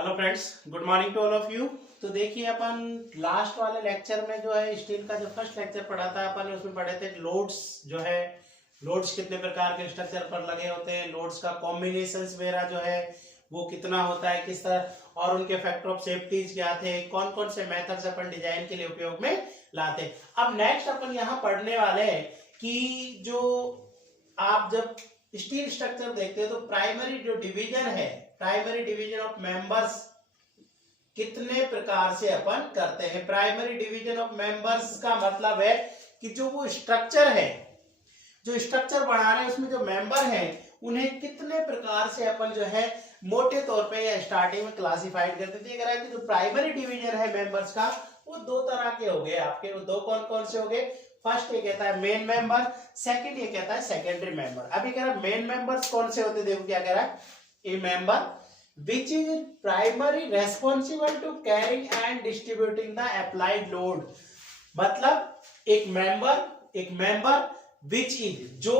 Hello friends, good morning to all of you. तो देखिए अपन last वाले लेक्चर में जो है स्टील का जो फर्स्ट लेक्चर पढ़ा था अपन ने, उसमें पढ़े थे लोड्स जो है लोड्स कितने प्रकार के स्ट्रक्चर पर लगे होते हैं, लोड्स का कॉम्बिनेशंस वगैरह जो है वो कितना होता है, किस तरह, और उनके फैक्टर ऑफ सेफ्टीज क्या थे, कौन कौन से मेथड्स अपन डिजाइन के लिए उपयोग में लाते। अब नेक्स्ट अपन यहाँ पढ़ने वाले हैं कि जो आप जब स्टील स्ट्रक्चर देखते हो तो प्राइमरी जो डिवीजन है, प्राइमरी डिवीजन ऑफ मेंबर्स कितने प्रकार से अपन करते हैं। प्राइमरी डिवीजन ऑफ मेंबर्स का मतलब है कि जो वो स्ट्रक्चर है, जो स्ट्रक्चर बना रहे हैं उसमें जो मेंबर हैं उन्हें कितने प्रकार से अपन जो है मोटे तौर पे या स्टार्टिंग में क्लासिफाइड करते थे। अगर है कि जो प्राइमरी डिवीजन है मेंबर्स का वो दो तरह के हो गए आपके। वो दो कौन कौन से हो गए? फर्स्ट ये कहता है मेन मेंबर, सेकंड ये कहता है सेकेंडरी मेंबर। अभी कह रहा है मेन मेंबर्स कौन से होते, देखो क्या कह रहा है, ए member which is primary responsible to carrying and distributing the applied load। मतलब एक मेंबर which is जो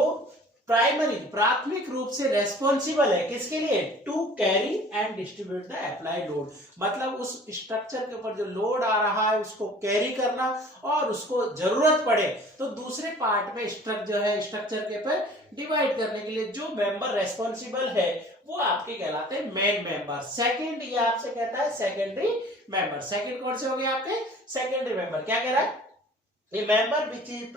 प्राइमरी प्राथमिक रूप से रेस्पॉन्सिबल है किसके लिए? To carry and distribute the applied load. मतलब उस स्ट्रक्चर के ऊपर जो लोड आ रहा है उसको कैरी करना और उसको जरूरत पड़े तो दूसरे पार्ट में स्ट्रक्चर के ऊपर डिवाइड करने के लिए जो मेंबर रेस्पॉन्सिबल है वो आपके कहलाते हैं मेन मेंबर। सेकंड ये आपसे कहता है सेकेंडरी मेंबर। सेकंड कौन से हो गए आपके? Secondary member. क्या कह रहा है? ए member which is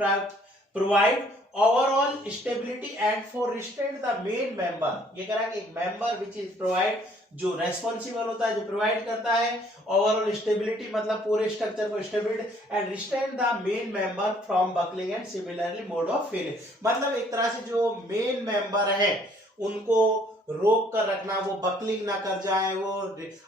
provide overall stability and for restraint the main member. ये कह रहा है कि एक मेंबर विच इज प्रोवाइड जो रेस्पॉन्सिबल होता है, जो प्रोवाइड करता है ओवरऑल स्टेबिलिटी मतलब पूरे स्ट्रक्चर को stability and restraint the main member from buckling and similarly mode of failure. मतलब एक तरह से जो मेन मेंबर है उनको रोक कर रखना, वो बकलिंग ना कर जाए, वो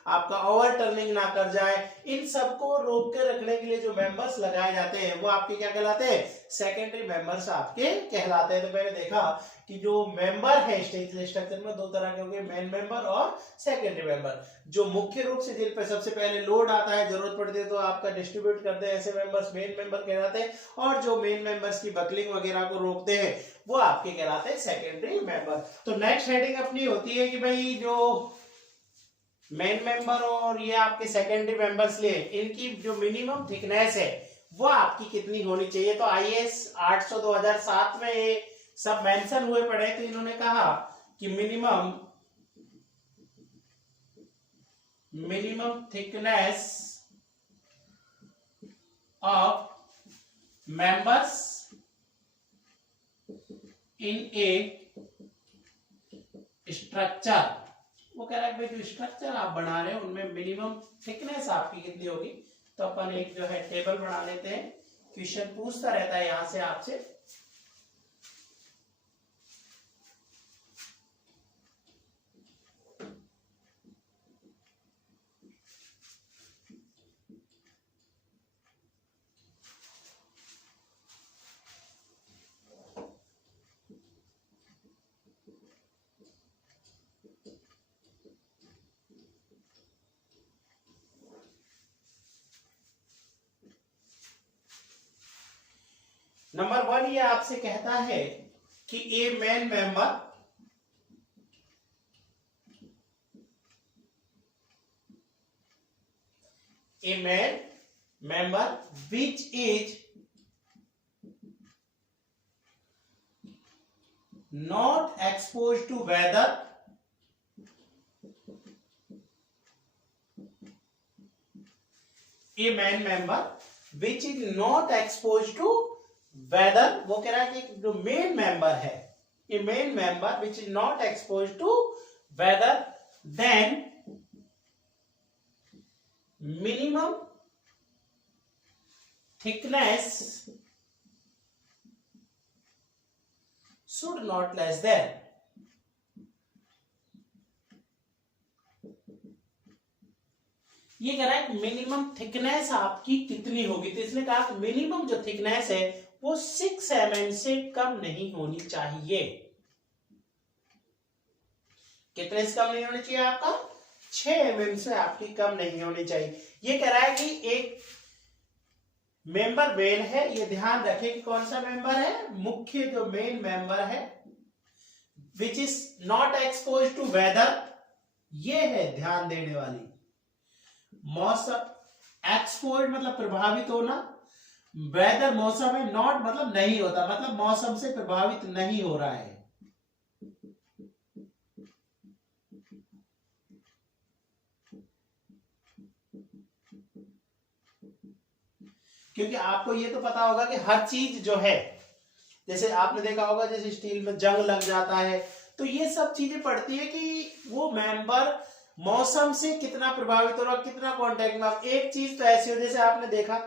आपका ओवर टर्निंग ना कर जाए, इन सबको रोक के रखने के लिए जो मेंबर्स लगाए जाते हैं वो आपके क्या कहलाते हैं? सेकेंडरी मेंबर्स आपके कहलाते हैं। तो मैंने देखा कि जो मेंबर है स्ट्रक्चर में दो तरह के होंगे, मेन मेंबर और सेकेंडरी मेंबर। जो मुख्य रूप से जिन पे सबसे पहले लोड आता है, जरूरत पड़ती है तो आपका डिस्ट्रीब्यूट करते हैं, ऐसे मेंबर्स मेन मेंबर कहलाते हैं। और जो मेन मेंबर्स की बकलिंग वगैरह को रोकते हैं वो आपके कहलाते हैं सेकेंडरी मेंबर। तो नेक्स्ट हेडिंग अपनी होती है कि भाई जो मेन मेंबर और ये आपके सेकेंडरी मेंबर्स लिए इनकी जो मिनिमम थिकनेस है वो आपकी कितनी होनी चाहिए। तो IAS 800 2007 में ये सब मेंशन हुए पड़े। तो इन्होंने कहा कि minimum thickness of members in A structure. वो कह रहा है भाई जो स्ट्रक्चर आप बना रहे हो उनमें मिनिमम थिकनेस आपकी कितनी होगी। तो अपन एक जो है टेबल बना लेते हैं। क्वेश्चन पूछता रहता है यहां से आपसे। नंबर 1 ये आपसे कहता है कि a main member which is not exposed to weather a main member which is not exposed to weather। वो कह रहा है कि जो मेन मेंबर है, a main member which is not exposed to weather, then minimum thickness should not less than। ये कह रहा है मिनिमम थिकनेस आपकी कितनी होगी। तो इसने कहा मिनिमम जो थिकनेस है वो 6 mm से कम नहीं होनी चाहिए। कितने से कम नहीं होनी चाहिए? आपका 6 mm से आपकी कम नहीं होनी चाहिए। ये कह रहा है कि एक मेंबर मेन है, ये ध्यान रखें कि कौन सा मेंबर है? मुख्य जो मेन मेंबर है which is not expose to weather, ये है ध्यान देने वाली। मौसम एक्सपोज मतलब प्रभावित होना, वेदर मौसम है, नॉट मतलब नहीं होता, मतलब मौसम से प्रभावित नहीं हो रहा है। क्योंकि आपको ये तो पता होगा कि हर चीज जो है, जैसे आपने देखा होगा जैसे स्टील में जंग लग जाता है, तो ये सब चीजें पड़ती है कि वो मेंबर मौसम से कितना प्रभावित हो रहा, कितना कांटेक्ट में। एक चीज तो ऐसी हो, जैसे आपने देखा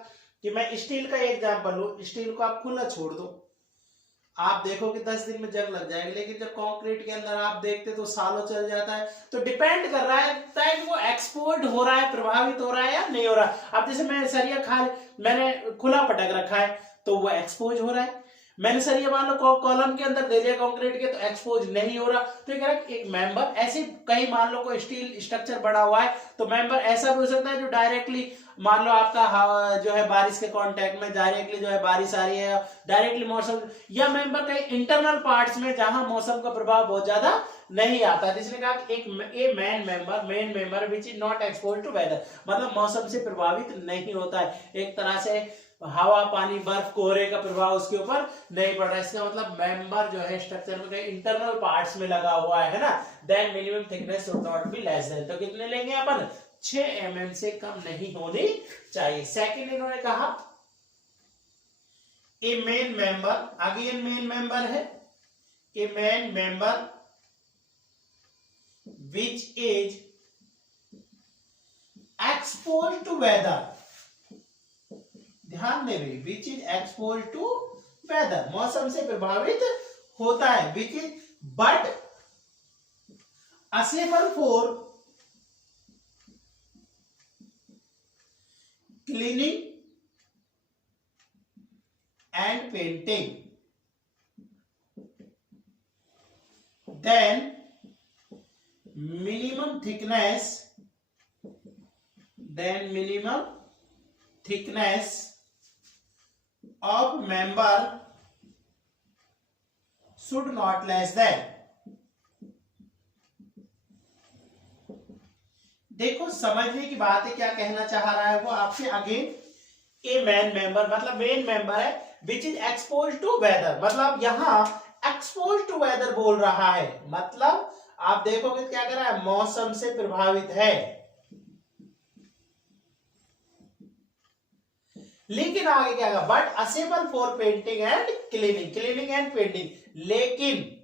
कि मैं स्टील का एग्जांपल लूं, स्टील को आप खुला छोड़ दो, आप देखो कि 10 दिन में जंग लग जाएगी, लेकिन जब कंक्रीट के अंदर आप देखते तो सालों चल जाता है। तो डिपेंड कर रहा है वो एक्सपोर्ट हो रहा है, प्रभावित हो रहा है या नहीं हो रहा। अब जैसे मैं सरिया मैंने खुला पटक रखा है तो वो एक्सपोज हो रहा है, मैंने सरिया मान लो कॉलम के अंदर दे दिया कंक्रीट के तो एक्सपोज नहीं हो रहा। तो ये कह रहा है एक मेंबर ऐसे, कहीं मान लो कोई स्टील स्ट्रक्चर बड़ा हुआ है तो मेंबर ऐसा भी हो सकता है जो डायरेक्टली मान लो आपका जो है बारिश के कांटेक्ट में डायरेक्टली जो है बारिश आ रही है, डायरेक्टली मौसम, या मेंबर कहीं इंटरनल पार्ट्स में जहां मौसम का प्रभाव बहुत ज्यादा नहीं आता। इसने कहा कि एक main member which is not exposed to weather, मतलब मौसम से प्रभावित नहीं होता है, एक तरह से हवा पानी बर्फ कोहरे का प्रभाव उसके ऊपर नहीं पड़ रहा। इसका मतलब मेंबर जो है स्ट्रक्चर में कहीं इंटरनल पार्ट्स में लगा हुआ है ना, then minimum thickness should not be less than, तो कितने लेंगे अपन 6 mm से कम नहीं होनी चाहिए। सेकंड इन्होंने कहा a main member, again main member है, a main member which is exposed to weather, ध्यान देवे, which is exposed to weather, मौसम से प्रभावित होता है, which is but accessible for cleaning and painting, then minimum thickness of member should not less than, देखो समझने की बात है, क्या कहना चाह रहा है वो आपसे। अगेन ए मेन मेंबर मतलब मेन मेंबर है which is expose to weather, मतलब यहां एक्सपोज टू वेदर बोल रहा है, मतलब आप देखोगे क्या कर रहा है, मौसम से प्रभावित है, लेकिन आगे क्या कहा, but accessible for painting and cleaning and painting, लेकिन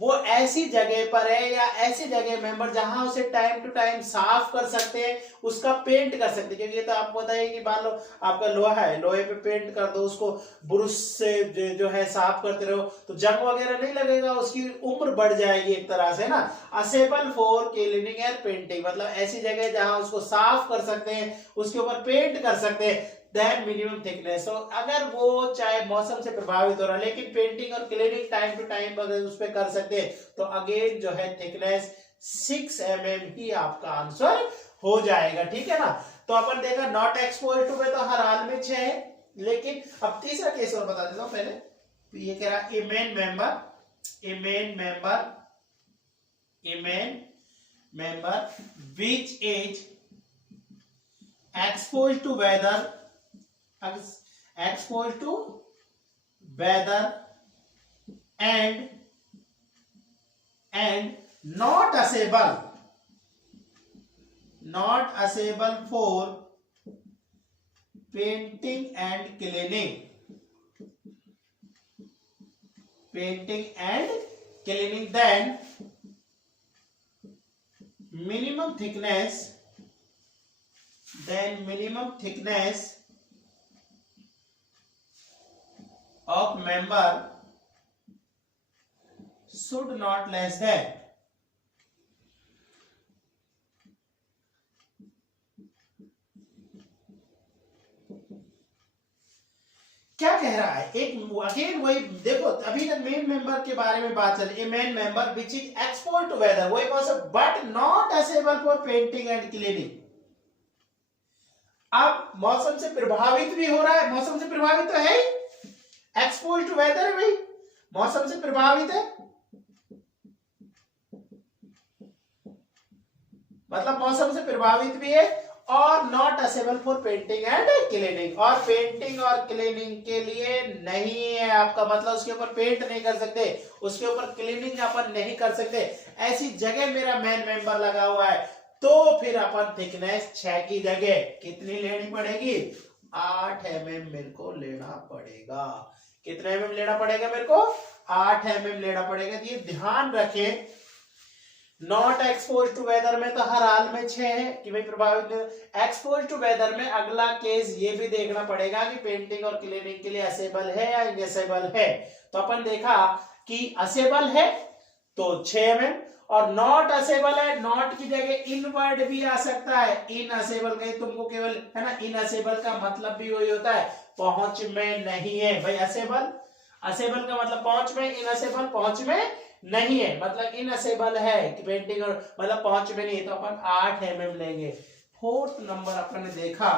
वो ऐसी जगह पर है या ऐसी जगह मेंबर जहां उसे टाइम टू टाइम साफ कर सकते हैं, उसका पेंट कर सकते हैं। क्योंकि ये तो आपको पता है कि मान लो आपका लोहा है, लोहे पे पेंट कर दो, उसको ब्रश से जो है साफ करते रहो तो जंग वगैरह नहीं लगेगा, उसकी उम्र बढ़ जाएगी एक तरह से ना। असेबल फॉर क्लीनिंग एंड पेंटिंग मतलब ऐसी जगह जहां उसको साफ कर सकते हैं, उसके ऊपर पेंट कर सकते हैं, दैट मिनिमम थिकनेस। तो अगर वो चाहे मौसम से प्रभावित हो रहा है लेकिन पेंटिंग और क्लीनिंग टाइम टू टाइम अगर उस पर कर सकते हैं तो अगेन जो है थिकनेस 6 mm ही आपका आंसर हो जाएगा, ठीक है ना। तो अपन देखा नॉट एक्सपोज टू में तो हर हाल में 6 है, लेकिन अब तीसरा केस और बता देता हूं पहले। तो ये कह रहा a main member which is exposed to weather and not assable for painting and cleaning, then minimum thickness of member should not less than, क्या कह रहा है, एक अगेन वही देखो, अभी तक मेन मेंबर के बारे में बात चल रही है, main member which is expose to weather, वही concept, but not accessible for painting and cleaning. अब मौसम से प्रभावित भी हो रहा है, मौसम से प्रभावित तो है, एक्सपोज टू वेदर है भाई, मौसम से प्रभावित है, मतलब मौसम से प्रभावित भी है और not accessible for painting and cleaning, और पेंटिंग और क्लीनिंग के लिए नहीं है आपका, मतलब उसके ऊपर पेंट नहीं कर सकते, उसके ऊपर क्लीनिंग अपन नहीं कर सकते, ऐसी जगह मेरा मेन मेंबर लगा हुआ है, तो फिर अपन थिकनेस 6 की जगह कितनी लेनी पड़ेगी, 8 mm मेरे को लेना पड़ेगा। कितने mm लेना पड़ेगा मेरे को, 8 mm लेना पड़ेगा। ये ध्यान रखें, नॉट एक्सपोज टू वेदर में तो हर हाल में 6 है कि भाई प्रभावित, एक्सपोज टू वेदर में अगला केस ये भी देखना पड़ेगा कि पेंटिंग और क्लीनिंग के लिए असेबल है या इनअसेबल है। तो अपन देखा कि असेबल है तो 6 mm, और नॉट असेबल है, नॉट की जगह इनवर्ड भी आ सकता है, इनअसेबल कहीं तुमको केवल है ना, इनअसेबल का मतलब भी वही होता है पहुंच में नहीं है भाई। असेबल, असेबल का मतलब पहुंच में, इनअसेबल पहुंच में नहीं है, मतलब इनअसेबल है कि पेंटिंग और मतलब पहुंच में नहीं है, तो अपन 8 mm लेंगे। फोर्थ नंबर अपन ने देखा,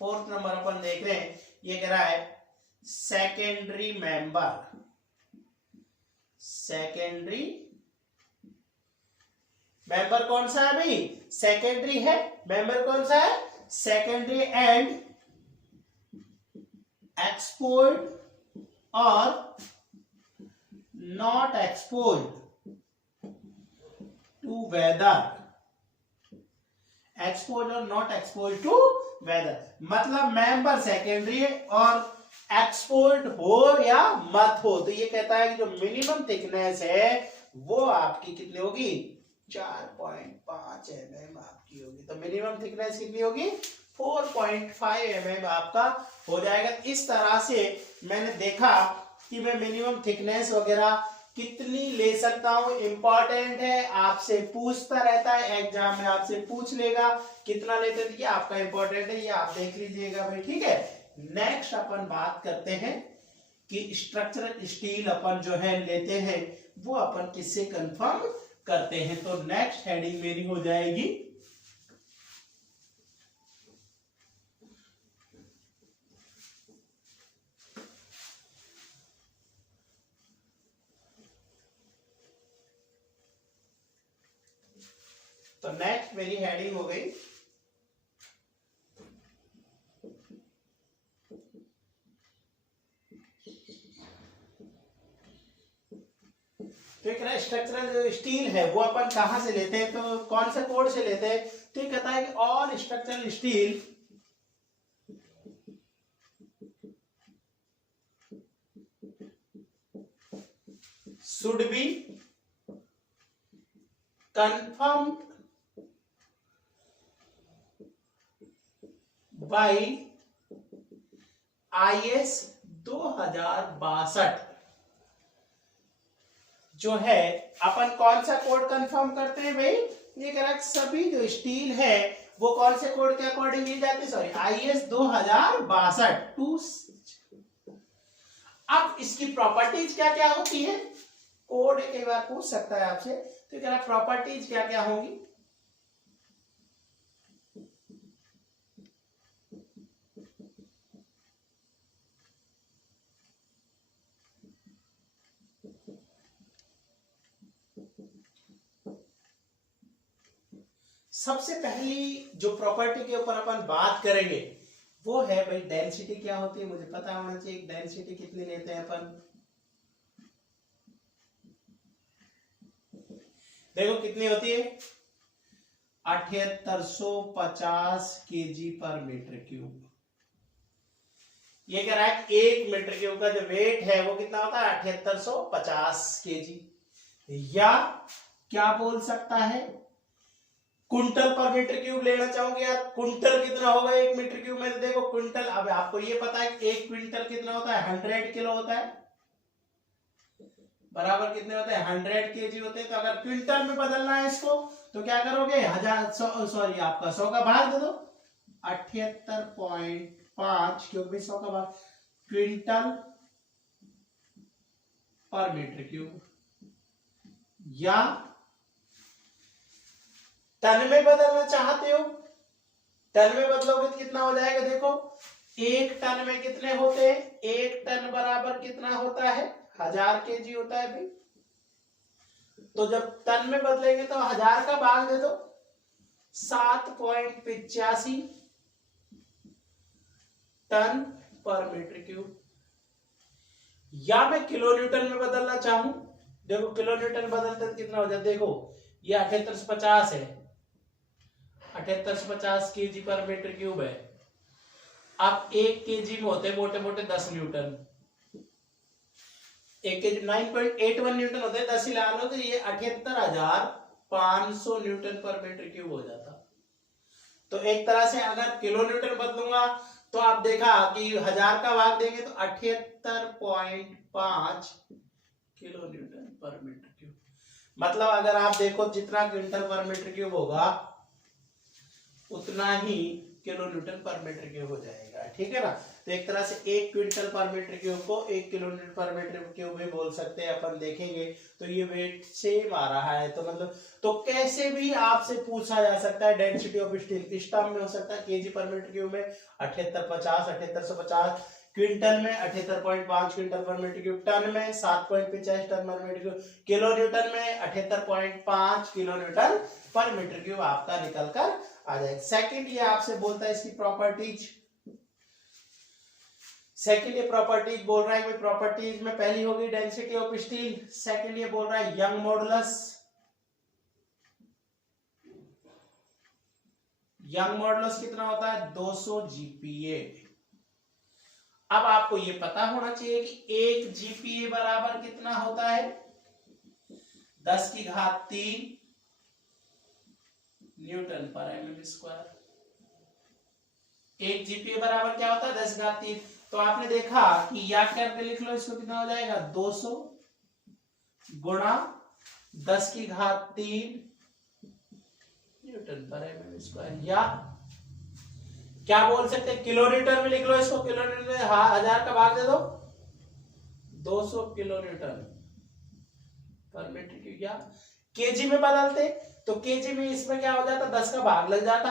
फोर्थ नंबर अपन देख रहे हैं, ये कह रहा है सेकेंडरी मेंबर, सेकेंडरी मेंबर कौन सा है भाई, सेकेंडरी है, मेंबर कौन सा है, सेकेंडरी एंड एक्सपोज्ड और not exposed to weather, expose और नॉट एक्सपोज टू वेदर, मतलब मेंबर सेकेंडरी है और एक्सपोज हो या मत हो, तो ये कहता है कि जो मिनिमम थिकनेस है वो आपकी कितनी होगी, 4.5 mm आपकी होगी। तो मिनिमम थिकनेस कितनी होगी, 4.5 mm आपका हो जाएगा। इस तरह से मैंने देखा कि मैं मिनिमम थिकनेस वगैरह कितनी ले सकता हूं, इंपॉर्टेंट है, आपसे पूछता रहता है, एग्जाम में आपसे पूछ लेगा कितना लेते हैं, ये आपका इंपॉर्टेंट है, ये आप देख लीजिएगा भाई, ठीक है। नेक्स्ट अपन बात करते हैं कि स्ट्रक्चरल स्टील अपन जो है लेते हैं वो अपन किससे कंफर्म करते हैं। तो नेक्स्ट हेडिंग मेरी हो जाएगी तो नेक्स्ट मेरी हेडिंग हो गई तो एक स्ट्रक्चरल जो स्टील है वो अपन कहां से लेते हैं, तो कौन से कोड से लेते हैं, तो ये कहता है कि all structural steel should be confirmed by IS 2062। जो है अपन कौन सा कोड कंफर्म करते हैं भाई, ये कह रहा है सभी जो स्टील है वो कौन से कोड के अकॉर्डिंग ली जाती है, सॉरी IS 2062। अब इसकी प्रॉपर्टीज क्या क्या होती है, कोड कई बार पूछ सकता है आपसे, तो कह रहा प्रॉपर्टीज क्या क्या होंगी, सबसे पहली जो प्रॉपर्टी के ऊपर अपन बात करेंगे वो है भाई डेंसिटी क्या होती है, मुझे पता होना चाहिए डेंसिटी कितनी लेते हैं अपन। देखो कितनी होती है, 7850 kg पर मीटर क्यूब। ये कह रहा है 1 मीटर क्यूब का जो वेट है वो कितना होता है, 7850 kg, या क्या बोल सकता है कुंटल पर मीटर क्यूब लेना चाहोगे यार, कुंटल कितना होगा 1 मीटर क्यूब में, तो देखो कुंटल, अब आपको ये पता है 1 क्विंटल कितना होता है, 100 किलो होता है, बराबर कितने होते हैं, 100 kg होते हैं। तो अगर क्विंटल में बदलना है इसको तो क्या करोगे, 1000, सॉरी आपका 100 का भाग दे दो, 78.5 क्योंकि 100 का भाग क्विंटल पर मीटर क्यूब, या टन में बदलना चाहते हो, टन में बदलोगे तो कितना हो जाएगा, देखो 1 टन में कितने होते हैं, 1 टन बराबर कितना होता है, 1000 kg होता है भाई। तो जब टन में बदलेंगे तो 1000 का भाग दे दो 7.85 टन पर मीटर क्यूब। या मैं किलो न्यूटन में बदलना चाहूं, देखो किलो न्यूटन बदलते तो कितना हो जाता, देखो ये 7850 है, 7850 केजी पर मीटर क्यूब है। अब 1 केजी में होते मोटे मोटे 10 न्यूटन, 1 केजी 9.81 न्यूटन होते हैं, 10 ही ला लो तो ये 78,500 न्यूटन पर मीटर क्यूब हो जाता। तो एक तरह से अगर किलो न्यूटन बदलूंगा तो आप देखा कि 1000 का भाग देंगे तो 78.5 किलो न्यूटन पर मीटर क्यूब। मतलब अगर आप देखो जितना क्विंटल पर मीटर क्यूब होगा उतना ही किलो न्यूटन पर मीटर क्यूब हो जाएगा, ठीक है ना। तो एक तरह से 1 क्विंटल पर मीटर क्यूब को 1 किलो न्यूटन पर मीटर क्यूब भी बोल सकते हैं अपन, देखेंगे तो ये वेट सेम आ रहा है। तो मतलब तो कैसे भी आपसे पूछा जा सकता है डेंसिटी ऑफ स्टील, इस टर्म में हो सकता है केजी पर मीटर क्यूब में 7850, 7850, क्विंटल में 78.5 क्विंटल पर मीटर क्यूब, टन में 7.50 टन पर मीटर क्यूब, किलो न्यूटन में 78.5 किलो न्यूटन पर मीटर क्यूब आपका निकल कर आ जाएगा। सेकंड ये आपसे बोलता है इसकी प्रॉपर्टीज, सेकंड ये प्रॉपर्टीज बोल रहा है कि प्रॉपर्टीज में पहली होगी डेंसिटी ऑफ स्टील, सेकंड ये बोल रहा है यंग मॉडुलस। यंग मॉडुलस कितना होता है 200 जीपीए। अब आपको ये पता होना चाहिए कि 1 जीपीए बराबर कितना होता है 10 की घात 3 न्यूटन पर एमएम स्क्वायर। 1 जीपीए बराबर क्या होता है 10 की घात 3। तो आपने देखा कि याद करके लिख लो, इसको कितना हो जाएगा 200 गुणा 10 की घात 3 न्यूटन पर एमएम स्क्वायर, या क्या बोल सकते हैं किलो न्यूटन में लिख लो इसको, किलो न्यूटन में 1000 का भाग दे दो 200 किलो न्यूटन पर मीटर क्यूब। या केजी में बदलते तो केजी में इसमें क्या हो जाता 10 का भाग लग जाता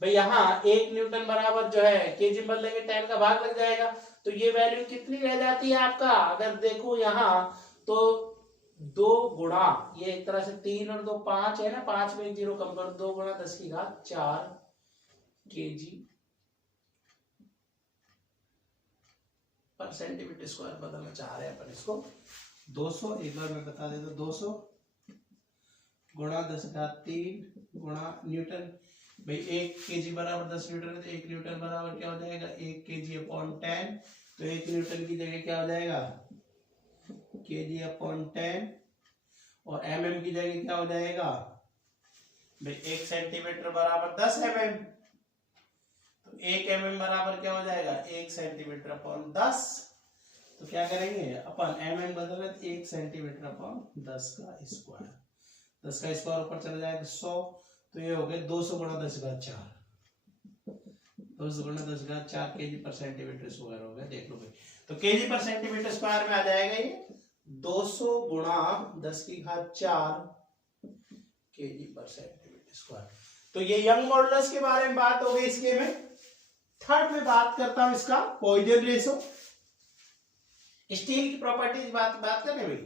भाई, यहाँ 1 न्यूटन बराबर जो है केजी में बदलेंगे 10 का भाग लग जाएगा। तो ये वैल्यू कितनी रह जाती है आपका, अगर देखो यहाँ तो 2 गुणा ये एक तरह से 3 और 2 5 है ना, 5 में 1 0 कम करो, 2 गुणा 10 की घात 4 केजी पर सेंटीमीटर स्क्वायर बदलना चाह रहे हैं अपन इसको 200, एक बार मैं बता देता 200 गुणा 10 का 3 गुणा न्यूटन, भाई 1 केजी बराबर 10 न्यूटन है तो 1 न्यूटन बराबर क्या हो जाएगा 1 केजी अपॉन 10। तो 1 न्यूटन की जगह क्या हो जाएगा केजी अपॉन 10, और एमएम की जगह क्या हो जाएगा भाई 1 सेंटीमीटर बराबर 10 एमएम, तो 1 एमएम बराबर क्या हो जाएगा 1 सेंटीमीटर अपॉन 10। तो क्या करेंगे अपन एमएम बदल रहे 1 सेंटीमीटर अपॉन 10 का स्क्वायर, 10 का स्क्वायर ऊपर चला जाएगा 100, तो ये हो गए 200 गुणा 10 का 4, 200 गुणा 10 का 4 केजी पर सेंटीमीटर स्क्वायर हो गया। देख लो भाई, तो केजी पर सेंटीमीटर स्क्वायर में आ जाएगा ये 200 गुणा 10 की घात 4 केजी पर सेंटीमीटर स्क्वायर। तो ये यंग मॉडुलस के बारे में बात हो गई इसके में। थर्ड में बात करता हूं इसका पॉइजन रेशो, स्टील की प्रॉपर्टीज बात करें भाई,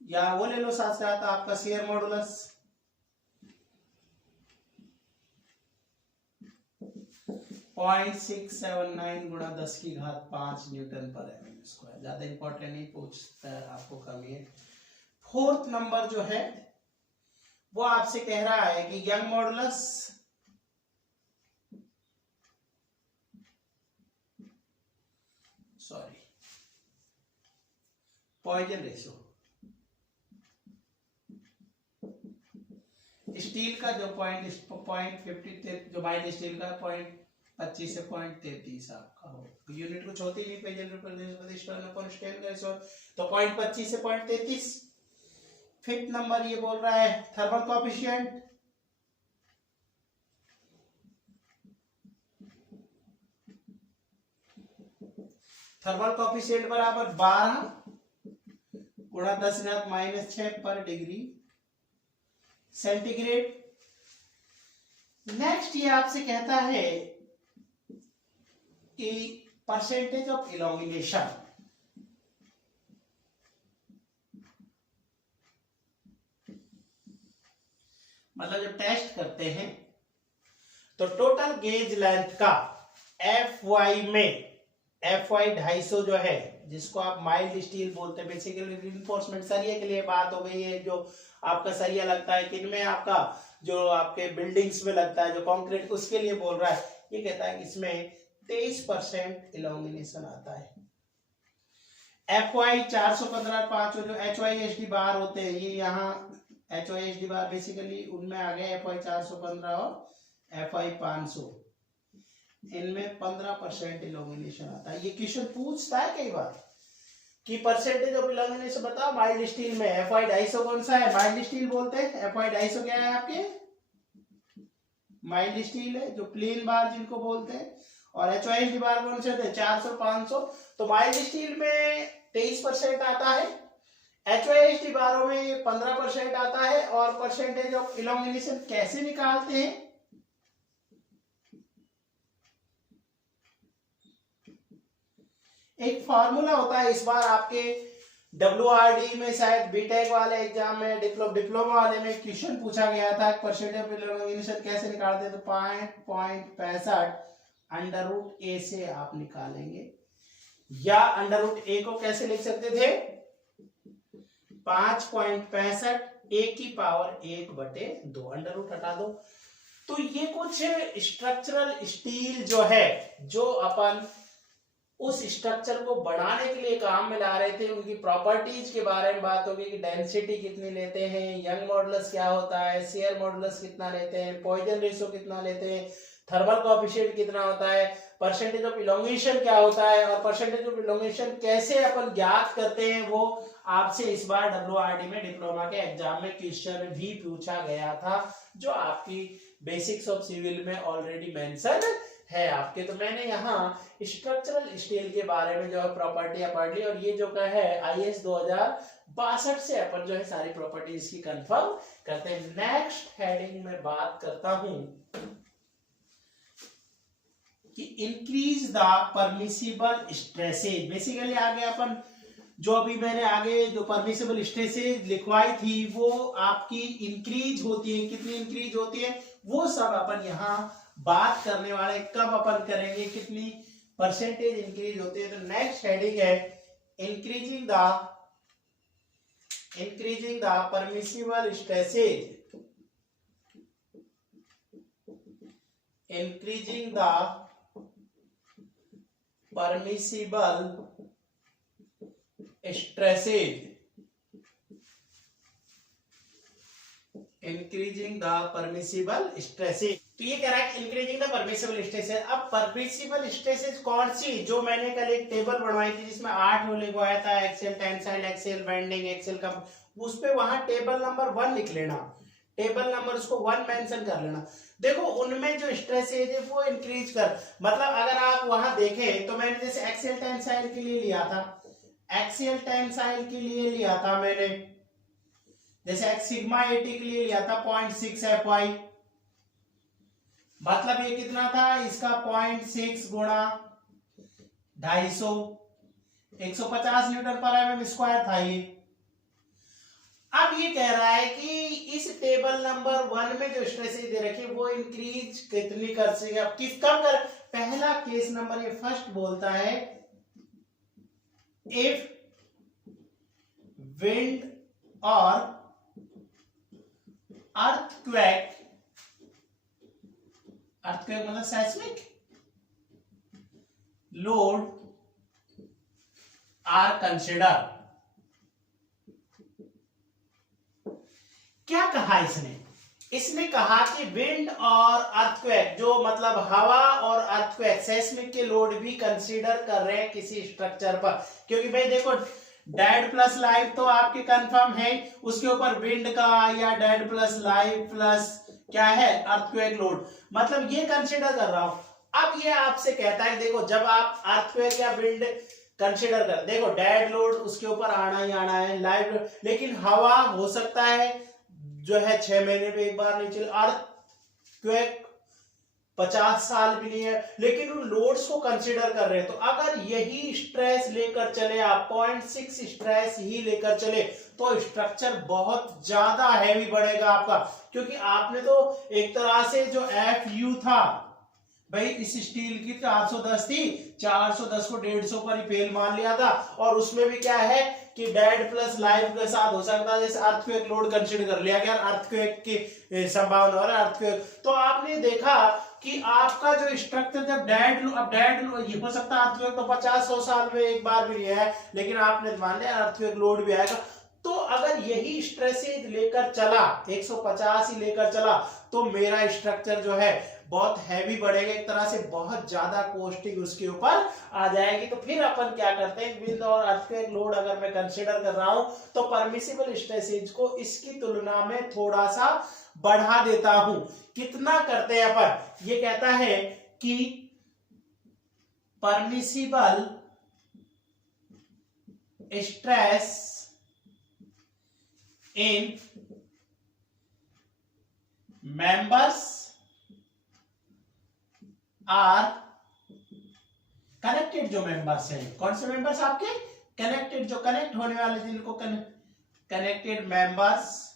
या वो ले लो साथ साथ आपका शेयर मॉडुलस। 0.679 गुणा 10 की घात 5 न्यूटन पर एमएम स्क्वायर, ज्यादा इंपॉर्टेंट नहीं, पूछता है आपको कमी है। फोर्थ नंबर जो है वो आपसे कह रहा है कि young modulus Poisson ratio, steel का जो पॉइंट 50 जो माइल्ड स्टील का 0.25 से 0.33 आपका हो, यूनिट कुछ होती नहीं रेशो, तो 0.25 से 0.33। फिफ्थ नंबर ये बोल रहा है थर्मल कोएफिशिएंट, थर्मल कोएफिशिएंट बराबर 12 गुणा 10⁻⁻6 पर डिग्री सेंटीग्रेड। नेक्स्ट ये आपसे कहता है कि परसेंटेज ऑफ इलोंगिनेशन, मतलब जब टेस्ट करते हैं तो टोटल गेज लेंथ का FY में FY 250 जो है, जिसको आप माइल्ड स्टील बोलते हैं, बेसिकली रिइंफोर्समेंट सरिया के लिए बात हो गई है। जो आपका सरिया लगता है किनमें, आपका जो आपके बिल्डिंग्स में लगता है, जो कंक्रीट, उसके लिए बोल रहा है। ये कहता है कि इसमें 23% इलोमिनेशन आता है। FY 415 जो HYSD बार होते हैं, ये यहाँ HYSD बार बेसिकली उनमें आ गए FY 415 और FY 500, इनमें 15% इलोमिनेशन आता है। ये क्वेश्चन पूछता है कई बार कि परसेंटेज ऑफ इलोमिनेशन बताओ माइल्ड स्टील में। FY 250 कौन सा है, माइल्ड स्टील बोलते हैं। FY 250 क्या है आपके, माइल्ड स्टील है, जो प्लेन बार जिनको बोलते हैं। और HYSD बार कौन से होते हैं, 400 500। तो माइल्ड स्टील में 23% आता है, HYSD बारों में 15% आता है। और परसेंटेज ऑफ इलोमिनेशन कैसे निकालते हैं, एक फॉर्मूला होता है। इस बार आपके WRD में शायद बीटेक वाले एग्जाम में, डिप्लोमा वाले में क्वेश्चन पूछा गया था, परसेंटेज ऑफ इलोमिनेशन कैसे निकालते हैं। तो 5.65 √A से आप निकालेंगे, या √A को कैसे लिख सकते थे, 5.65 1/2 √ हटा दो। तो ये कुछ स्ट्रक्चरल स्टील जो है, जो अपन उस स्ट्रक्चर को बढ़ाने के लिए काम में ला रहे थे, उनकी प्रॉपर्टीज के बारे में बात होगी कि डेंसिटी कितनी लेते हैं, यंग मॉडुलस क्या होता है, शेयर मॉडुलस कितना लेते हैं, पॉइजन रेशियो कितना लेते हैं, थर्मल कोएफिशिएंट कितना होता है, परसेंटेज ऑफ इलोंगेशन क्या होता है, और परसेंटेज ऑफ इलोंगेशन कैसे अपन ज्ञात करते हैं, वो आपसे इस बार WRD में डिप्लोमा के एग्जाम में क्वेश्चन भी पूछा गया था, जो आपकी बेसिक्स ऑफ सिविल में ऑलरेडी मेंशन है आपके। तो मैंने यहाँ स्ट्रक्चरल स्टील के बारे में जो है प्रॉपर्टी पढ़ ली, और ये जो का है IS 2062 से अपन जो है सारी प्रॉपर्टीज की कंफर्म करते हैं। नेक्स्ट हेडिंग में बात करता हूं कि increase the permissible stresses. Basically आगे अपन जो अभी मैंने आगे जो परमिसिबल स्ट्रेसेज लिखवाई थी, वो आपकी इंक्रीज होती है, कितनी इंक्रीज होती है वो सब अपन यहाँ बात करने वाले। कब अपन करेंगे, कितनी परसेंटेज इंक्रीज होती है। तो नेक्स्ट हेडिंग है increasing the permissible stresses, increasing the permissible stresses, increasing the permissible stresses. तो ये कह रहा है इंक्रीजिंग द परमिसिबल स्ट्रेसेज। अब परमिसिबल स्ट्रेसेज कौन सी, जो मैंने कल एक टेबल बनवाई थी जिसमें 8 वो लिखवाया था, axial tensile, axial bending, axial का, उस पे वहां टेबल नंबर 1 लिख लेना, टेबल नंबर उसको 1 मेंशन कर लेना। देखो उनमें जो स्ट्रेसेज है वो इंक्रीज कर, मतलब अगर आप वहां देखें तो मैंने जैसे एक्सेल टेंसाइल के लिए लिया था, एक्सेल टेंसाइल के लिए लिया था मैंने, जैसे सिग्मा 80 के लिए लिया था 0.6 FY, मतलब ये कितना था इसका 0.6 गुणा 250, 150 न्यूटन पर mm स्क्वायर था ये। अब ये कह रहा है कि इस टेबल नंबर 1 में जो स्ट्रेसेज दे रखे वो इंक्रीज कितनी कर सके, अब किस कम कर। पहला केस नंबर ये फर्स्ट बोलता है इफ विंड और अर्थक्वेक मतलब सेस्मिक लोड आर कंसिडर। क्या कहा इसने कहा कि विंड और अर्थक्वेक, जो मतलब हवा और अर्थक्वेक, सेस्मिक के लोड भी कंसीडर कर रहे हैं किसी स्ट्रक्चर पर, क्योंकि भाई देखो डेड प्लस लाइव तो आपके कंफर्म है, उसके ऊपर विंड का या डेड प्लस लाइव प्लस क्या है अर्थक्वेक लोड, मतलब ये कंसीडर कर रहा हूं। अब ये आपसे कहता है देखो जब आप अर्थक्वेक या विंड कंसीडर कर, देखो डेड लोड उसके ऊपर आना ही आना है, लाइव, लेकिन हवा हो सकता है जो है 6 महीने पे एक बार नहीं चले, अर्थक्वेक 50 साल भी नहीं है, लेकिन उन लोड्स को कंसीडर कर रहे हैं। तो अगर यही स्ट्रेस लेकर चले आप, 0.6 स्ट्रेस ही लेकर चले, तो स्ट्रक्चर बहुत ज्यादा हैवी बढ़ेगा आपका, क्योंकि आपने तो एक तरह से जो FU था भाई, इस स्टील की 410 थी, 410 को 150 पर ही फेल मान लिया था। और उसमें भी क्या है कि डेड प्लस लाइव के साथ हो सकता है, जैसे अर्थक्वेक लोड कंसीडर कर लिया गया, अर्थक्वेक की संभावना और अर्थक्वेक। तो आपने देखा कि आपका जो स्ट्रक्चर जब डेड ये हो सकता है अर्थक्वेक तो 50-100 साल में एक बार भी नहीं है, लेकिन आपने मान लिया अर्थक्वेक लोड भी आएगा। तो अगर यही स्ट्रेसेज लेकर चला, 150 ही लेकर चला, तो मेरा स्ट्रक्चर जो है बहुत हैवी बढ़ेगा, एक तरह से बहुत ज्यादा कॉस्टिंग उसके ऊपर आ जाएगी। तो फिर अपन क्या करते हैं, विंड और अर्थक्वेक लोड अगर मैं कंसीडर कर रहा हूं, तो परमिसिबल स्ट्रेसेज को इसकी तुलना में थोड़ा सा बढ़ा देता हूं। कितना करते हैं अपन, ये कहता है कि permissible stress in members are connected. जो मेंबर्स हैं, कौन से मेंबर्स आपके कनेक्टेड, जो कनेक्ट होने वाले, जिनको कनेक्टेड मेंबर्स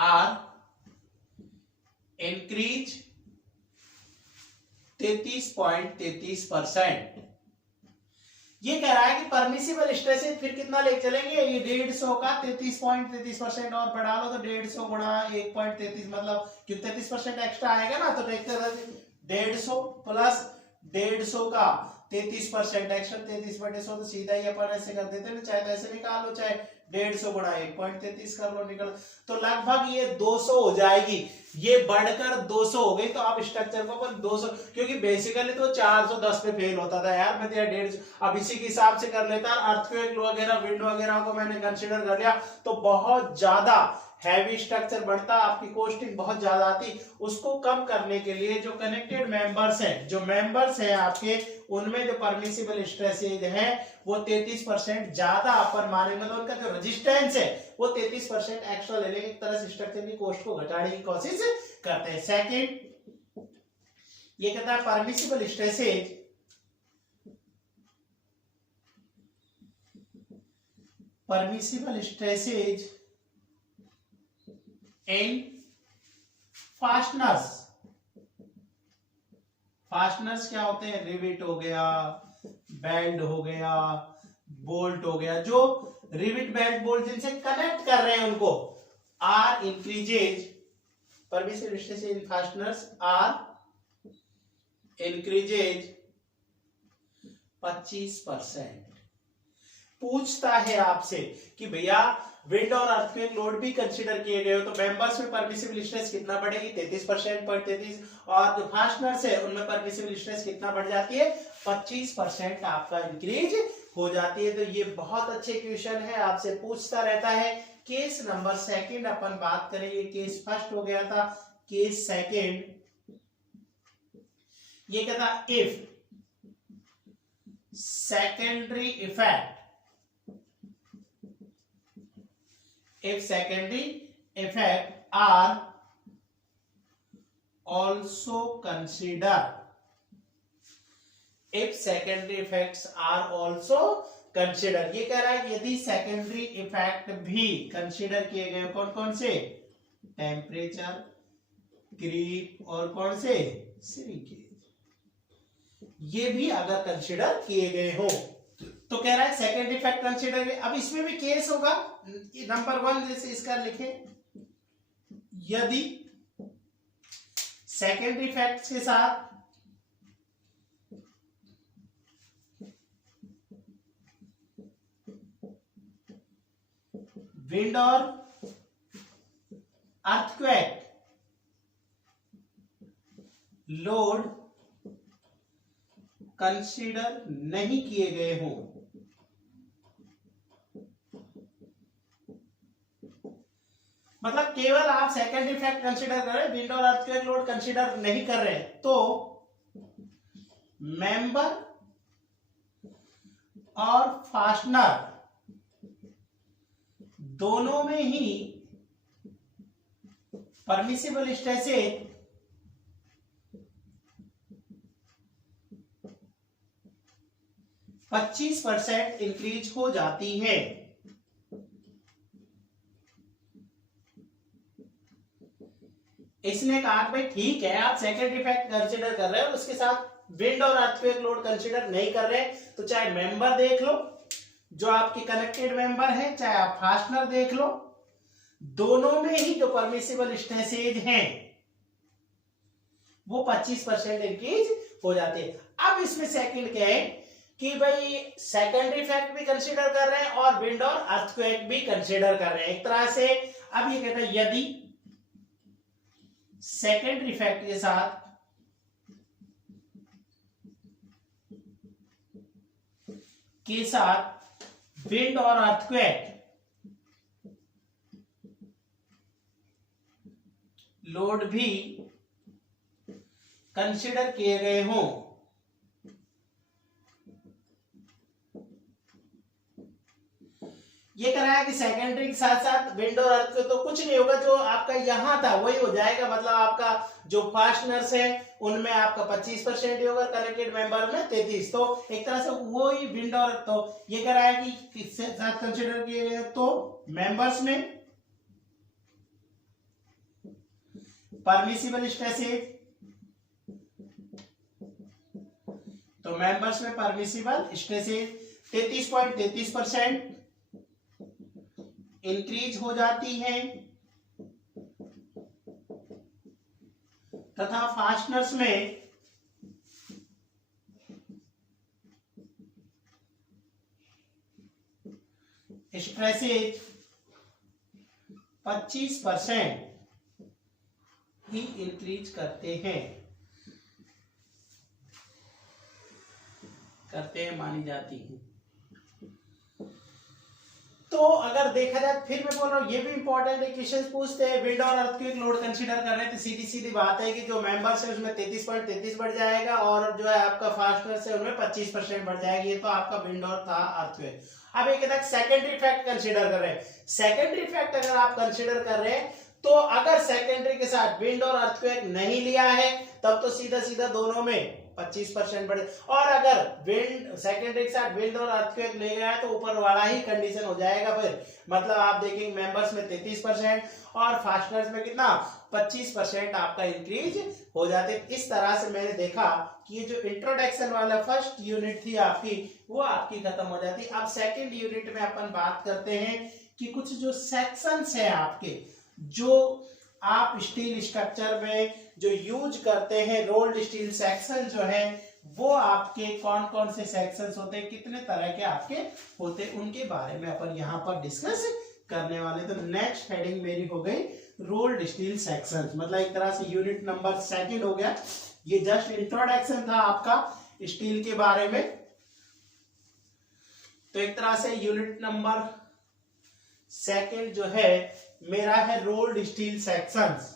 आर इंक्रीज 33.33%। ये कह रहा है कि परमिसिबल स्ट्रेसेज फिर कितना ले चलेंगे, ये 150 का 33.33% और बढ़ा लो, तो 150 गुणा 1.33, मतलब क्यों 33% एक्स्ट्रा आएगा ना, तो देखते 150 प्लस 150 का 33% एक्स्ट्रा, 33/100, तो सीधा ही अपन ऐसे कर देते हैं, चाहे तो ऐसे निकाल लो, चाहे 150 गुणा 1.33 कर लो, निकल, तो लगभग ये 200 हो जाएगी। ये बढ़कर 200 हो गई। तो आप स्ट्रक्चर को अपन 200, क्योंकि बेसिकली तो 410 पे फेल होता था यार, मैं तो 150, अब इसी के हिसाब से कर लेता। अर्थक्वेक वगैरह, विंड वगैरह को मैंने कंसीडर कर लिया, तो बहुत ज्यादा हैवी स्ट्रक्चर बढ़ता, आपकी कॉस्टिंग बहुत ज्यादा आती। उसको कम करने के लिए जो कनेक्टेड मेंबर्स हैं, जो मेंबर्स हैं आपके, उनमें जो परमिसिबल स्ट्रेसेज है वो 33% ज्यादा अपन मानेंगे, तो उनका जो रेजिस्टेंस है वो 33% एक्स्ट्रा ले लेंगे, एक तरह से स्ट्रक्चर की कॉस्ट को घटाने की कोशिश करते हैं। सेकंड, ये कहता है permissible stresses in fasteners. Fasteners क्या होते हैं, रिविट हो गया, बेल्ट हो गया, बोल्ट हो गया, जो रिविट बेल्ट बोल्ट जिनसे कनेक्ट कर रहे हैं उनको, are increases, permissible stresses in fasteners are increases 25%। पूछता है आपसे कि भैया विंड और अर्थक्वेक लोड भी कंसीडर किए गए हो, तो मेंबर्स में परमिसिबल स्ट्रेस कितना बढ़ेगी, 33%, और जो फास्टनर्स है उनमें परमिसिबल स्ट्रेस कितना बढ़ जाती है, 25% आपका इंक्रीज हो जाती है। तो ये बहुत अच्छे क्वेश्चन है, आपसे पूछता रहता है। केस नंबर सेकंड अपन बात करें, ये केस फर्स्ट हो गया था, केस सेकंड ये कहता if secondary effect, if secondary effect are also considered, if secondary effects are also considered, ये कह रहा है यदि सेकेंडरी इफेक्ट भी कंसीडर किए गए, कौन कौन से, टेम्परेचर, क्रीप और कौन से, श्रिंकेज, ये भी अगर कंसीडर किए गए हो, तो कह रहा है सेकेंड इफेक्ट कंसीडर। अब इसमें भी केस होगा, नंबर 1 जैसे इसका लिखे, यदि सेकेंड इफेक्ट के साथ विंड और अर्थक्वेक लोड कंसीडर नहीं किए गए हों, मतलब केवल आप सेकेंड इफेक्ट कंसीडर कर रहे हैं, विंड और अर्थक्वेक लोड कंसीडर नहीं कर रहे हैं, तो मेंबर और फास्टनर दोनों में ही परमिसिबल स्ट्रेसेज 25% इंक्रीज हो जाती है। इसने कहा भाई ठीक है, आप सेकेंडरी इफेक्ट कंसीडर कर रहे हो, उसके साथ विंड और अर्थक्वेक लोड कंसीडर नहीं कर रहे, तो चाहे मेंबर देख लो जो आपकी कनेक्टेड मेंबर है, चाहे आप फास्टनर देख लो, दोनों में ही जो परमिसिबल स्ट्रेसेज हैं वो 25% इंक्रीज हो जाती है। अब इसमें सेकंड क्या है कि भाई सेकेंडरी इफेक्ट भी कंसीडर कर रहे हैं और विंड और अर्थक्वेक भी कंसीडर कर रहे हैं एक तरह से। अब ये कहता है यदि सेकेंडरी इफेक्ट के साथ विंड और अर्थक्वेक लोड भी कंसीडर किए गए हों, ये कह रहा है कि सेकेंडरी के साथ साथ विंड और अर्थ तो कुछ नहीं होगा, जो आपका यहां था वही हो जाएगा, मतलब आपका जो फास्टनर्स है उनमें आपका 25% ही होगा, कनेक्टेड मेंबर में 33, तो एक तरह से वही विंड और अर्थ। तो ये कह रहा है कि किसके साथ कंसीडर किए गए, तो मेंबर्स में परमिसिबल स्ट्रेसेज, तो मेंबर्स में परमिसिबल स्ट्रेसेज 33.33% इंक्रीज हो जाती है, तथा फास्टनर्स में स्ट्रेसेज 25% ही इंक्रीज करते हैं मानी जाती है। तो अगर देखा जाए, फिर मैं बोल रहा हूँ ये भी इंपॉर्टेंट है, क्वेश्चंस पूछते हैं विंड और अर्थक्वेक लोड कंसीडर कर रहे हैं, तो सीधी सीधी बात है कि जो मेंबर्स है उसमें 33.33 बढ़ जाएगा और जो है आपका फास्टनर्स है उनमें 25% बढ़ जाएगी, ये तो आपका विंड और था अर्थक्वेक। अब एक कहता है सेकेंडरी इफेक्ट कंसीडर कर रहे हैं, सेकेंडरी इफेक्ट अगर आप कंसीडर कर रहे हैं तो अगर सेकेंडरी के साथ विंड और अर्थक्वेक नहीं लिया है तब तो सीधा सीधा दोनों में 25% बढ़े, और अगर विंड सेकेंडरी के साथ विंड और अर्थक्वेक ले गया है तो ऊपर वाला ही कंडीशन हो जाएगा, फिर मतलब आप देखेंगे मेंबर्स में 33% और फास्टनर्स में कितना 25% आपका इंक्रीज हो जाते। इस तरह से मैंने देखा कि ये जो इंट्रोडक्शन वाला फर्स्ट यूनिट थी आपकी वो आपकी खत्म हो जाती। अब सेकेंड यूनिट में अपन बात करते हैं कि कुछ जो सेक्शंस है आपके, जो आप स्टील स्ट्रक्चर में जो यूज करते हैं, रोल्ड स्टील सेक्शन जो है वो आपके कौन कौन से सेक्शंस होते हैं, कितने तरह के आपके होते हैं, उनके बारे में अपन यहाँ पर डिस्कस करने वाले। तो नेक्स्ट हेडिंग मेरी हो गई रोल्ड स्टील सेक्शंस, मतलब एक तरह से यूनिट नंबर सेकंड हो गया। ये जस्ट इंट्रोडक्शन था आपका स्टील के बारे में, तो एक तरह से यूनिट नंबर सेकंड जो है मेरा है रोल्ड स्टील सेक्शंस।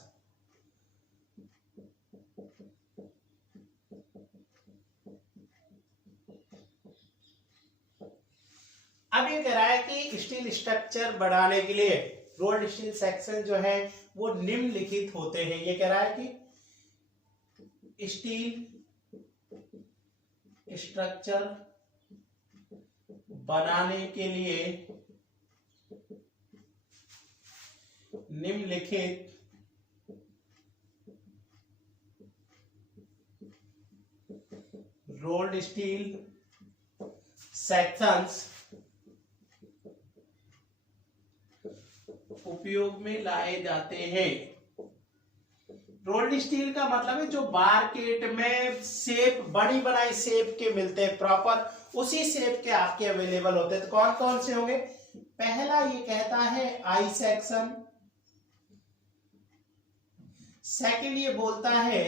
अब ये कह रहा है कि स्टील स्ट्रक्चर बढ़ाने के लिए रोल्ड स्टील सेक्शन जो है वो निम्नलिखित होते हैं। ये कह रहा है कि स्टील स्ट्रक्चर बनाने के लिए निम्नलिखित रोल्ड स्टील सेक्शंस उपयोग में लाए जाते हैं। रोल्ड स्टील का मतलब है जो मार्केट में शेप, बड़ी बनाई शेप के मिलते हैं, प्रॉपर उसी शेप के आपके अवेलेबल होते हैं। तो कौन कौन से होंगे? पहला ये कहता है आई सेक्शन, सेकंड ये बोलता है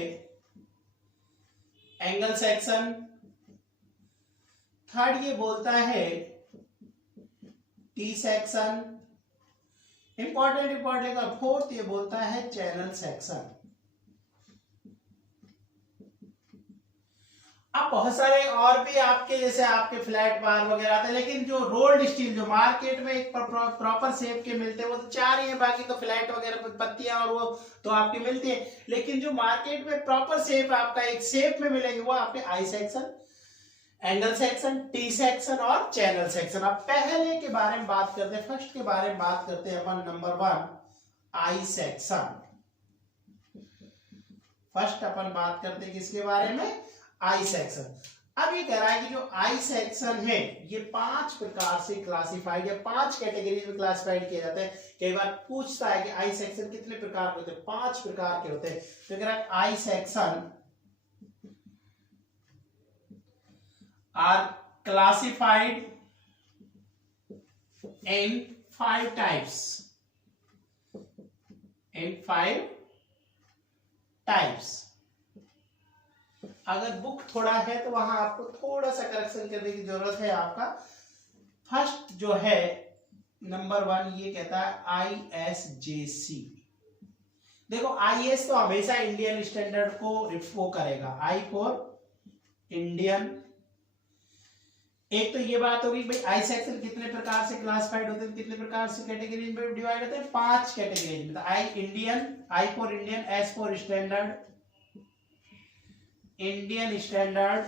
एंगल सेक्शन, थर्ड ये बोलता है टी सेक्शन, इंपॉर्टेंट का फोर्थ ये बोलता है चैनल सेक्शन। अब बहुत सारे और भी आपके जैसे आपके फ्लैट बार वगैरह आते हैं, लेकिन जो रोल्ड स्टील जो मार्केट में एक प्रॉपर शेप के मिलते हैं वो तो चार ही है, बाकी तो फ्लैट वगैरह पत्तियां और वो तो आपकी मिलती है। लेकिन जो मार्केट में प्रॉपर शेप आपका एक शेप में मिलेगी वो आपके I section, angle section, T section और चैनल सेक्शन। अब पहले के बारे में बात करते हैं, फर्स्ट के बारे में बात करते हैं अपन। Number 1 I section. फर्स्ट अपन बात करते हैं किसके बारे में? I section. अब ये कह रहा है कि जो आई सेक्शन है ये 5 प्रकार से क्लासिफाइड या 5 कैटेगरीज में क्लासिफाइड किया जाता है। कई बार पूछता है कि आई सेक्शन कितने प्रकार के होते हैं? 5 प्रकार के होते हैं। तो कह रहा है I section are classified in 5 types. In 5 types. अगर बुक थोड़ा है तो वहां आपको थोड़ा सा करेक्शन करने की जरूरत है आपका। फर्स्ट जो है नंबर 1 ये कहता है ISJC। देखो IS तो हमेशा इंडियन स्टैंडर्ड को रिफो करेगा। I for Indian. एक तो ये बात होगी भाई आई सेक्शन कितने प्रकार से क्लासिफाइड होते हैं, कितने प्रकार से कैटेगरीज में डिवाइड होते हैं? 5 कैटेगरीज में। I Indian, I for Indian, S for standard, Indian standard,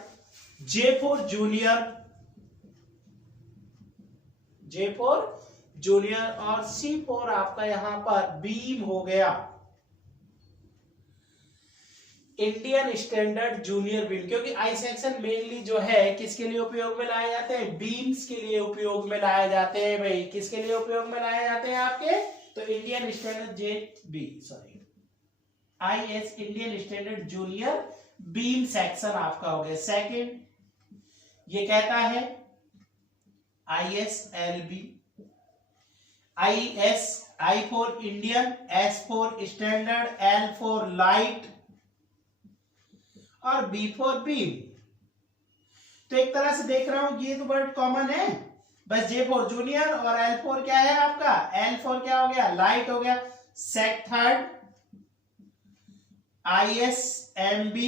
J for junior, J for junior और सी फॉर आपका यहां पर बीम हो गया, इंडियन स्टैंडर्ड जूनियर बीम। क्योंकि आई सेक्शन मेनली जो है किसके लिए उपयोग में लाए जाते हैं? बीम्स के लिए उपयोग में लाए जाते हैं भाई। किसके लिए उपयोग में लाए जाते हैं आपके? तो Indian standard IS Indian standard junior beam section आपका हो गया। सेकंड ये कहता है ISLB। IS I for Indian, S for standard, L for light और बी फॉर बीम। तो एक तरह से देख रहा हूं ये तो वर्ड कॉमन है, बस जे फॉर जूनियर और एल फॉर क्या है आपका? एल फॉर क्या हो गया? लाइट हो गया। थर्ड ISMB,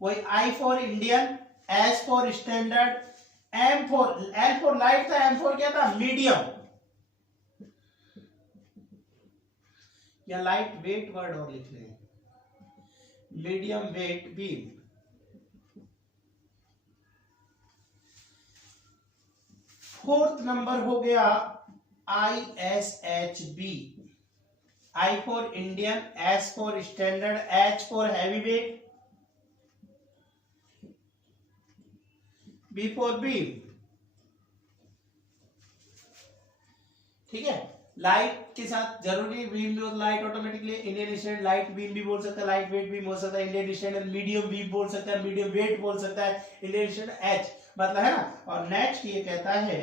वही I for Indian, S for standard, L for light था, एम फॉर क्या था? मीडियम या लाइट वेट वर्ड और लिख लें, medium weight beam. Fourth number हो गया ISHB। I for Indian, S for standard, H for heavy weight, B for beam. ठीक है, लाइट के साथ जरूरी बीम भी, light automatically Indian standard light beam भी बोल सकता है, लाइट वेट बीम हो सकता है, इंडियन स्टैंडर्ड मीडियम बीम बोल सकता है, मीडियम वेट बोल सकता है, इंडियन स्टैंडर्ड एच, मतलब है ना। और नेक्स्ट ये कहता है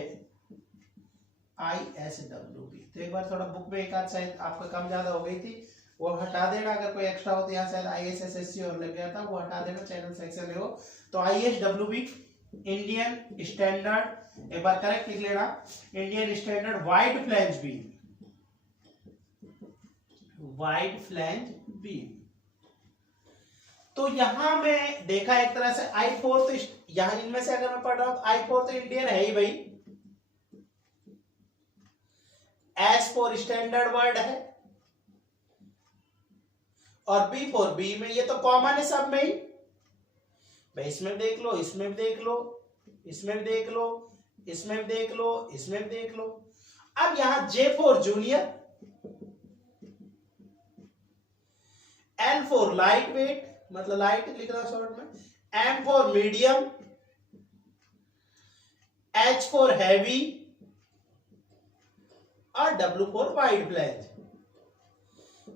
ISWB। तो एक बार थोड़ा बुक में एक आध शायद आपका कम ज्यादा हो गई थी, वो हटा देना। अगर कोई एक्स्ट्रा हो तो यहाँ शायद ISSSC और लग गया था, वो हटा देना, चैनल सेक्शन है वो। तो ISWB इंडियन स्टैंडर्ड, एक बार करेक्ट लिख लेना, Indian standard wide flange beam, wide flange beam. तो यहां में देखा एक तरह से I4, तो यहां इनमें से अगर मैं पढ़ रहा हूं तो I4 तो इंडियन है ही भाई, एस फॉर स्टैंडर्ड वर्ड है, और बी फॉर बी में ये तो कॉमन है सब में ही भाई। इसमें देख लो, इसमें भी देख लो, इसमें भी देख लो, इसमें भी देख लो, इसमें भी देख लो। अब यहां J for junior, L for light weight, मतलब लाइट लिख रहा शॉर्ट में, M for medium, H for heavy और डब्ल्यू फॉर वाइड फ्लैंज।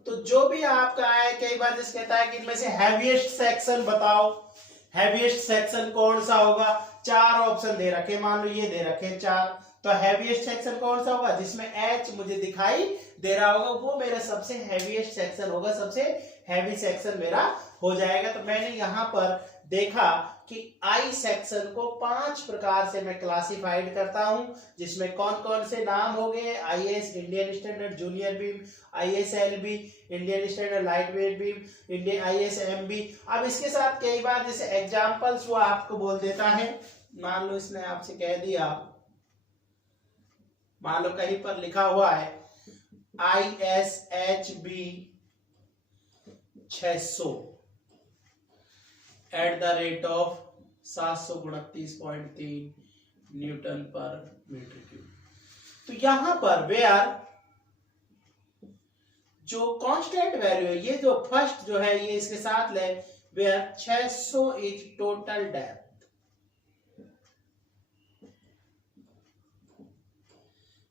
तो जो भी आपका है, कई बार जिस कहता है कि इनमें से हैवीएस्ट सेक्शन बताओ, हैवीएस्ट सेक्शन कौन सा होगा? 4 ऑप्शन दे रखे, मान लो ये दे रखे 4, तो हैवीएस्ट सेक्शन कौन सा होगा? जिसमें एच मुझे दिखाई दे रहा होगा वो मेरा सबसे हैवीएस्ट सेक्शन होगा, सबसे हैवी सेक्शन मेरा हो जाएगा। तो मैंने यहां पर देखा कि आई सेक्शन को 5 प्रकार से मैं क्लासिफाइड करता हूं, जिसमें कौन कौन से नाम हो गए? IS Indian standard junior beam, ISLB Indian standard light wait beam, Indian ISMB। अब इसके साथ कई बार जैसे एग्जांपल्स वो आपको बोल देता है, मान लो इसने आपसे कह दिया, मान लो कहीं पर लिखा हुआ है ISHB 600 @ 729.3 न्यूटन पर मीटर क्यूब। तो यहां पर वेयर जो कांस्टेंट वैल्यू है, ये जो फर्स्ट जो है ये इसके साथ ले, वेयर 600 इज टोटल डेप्थ।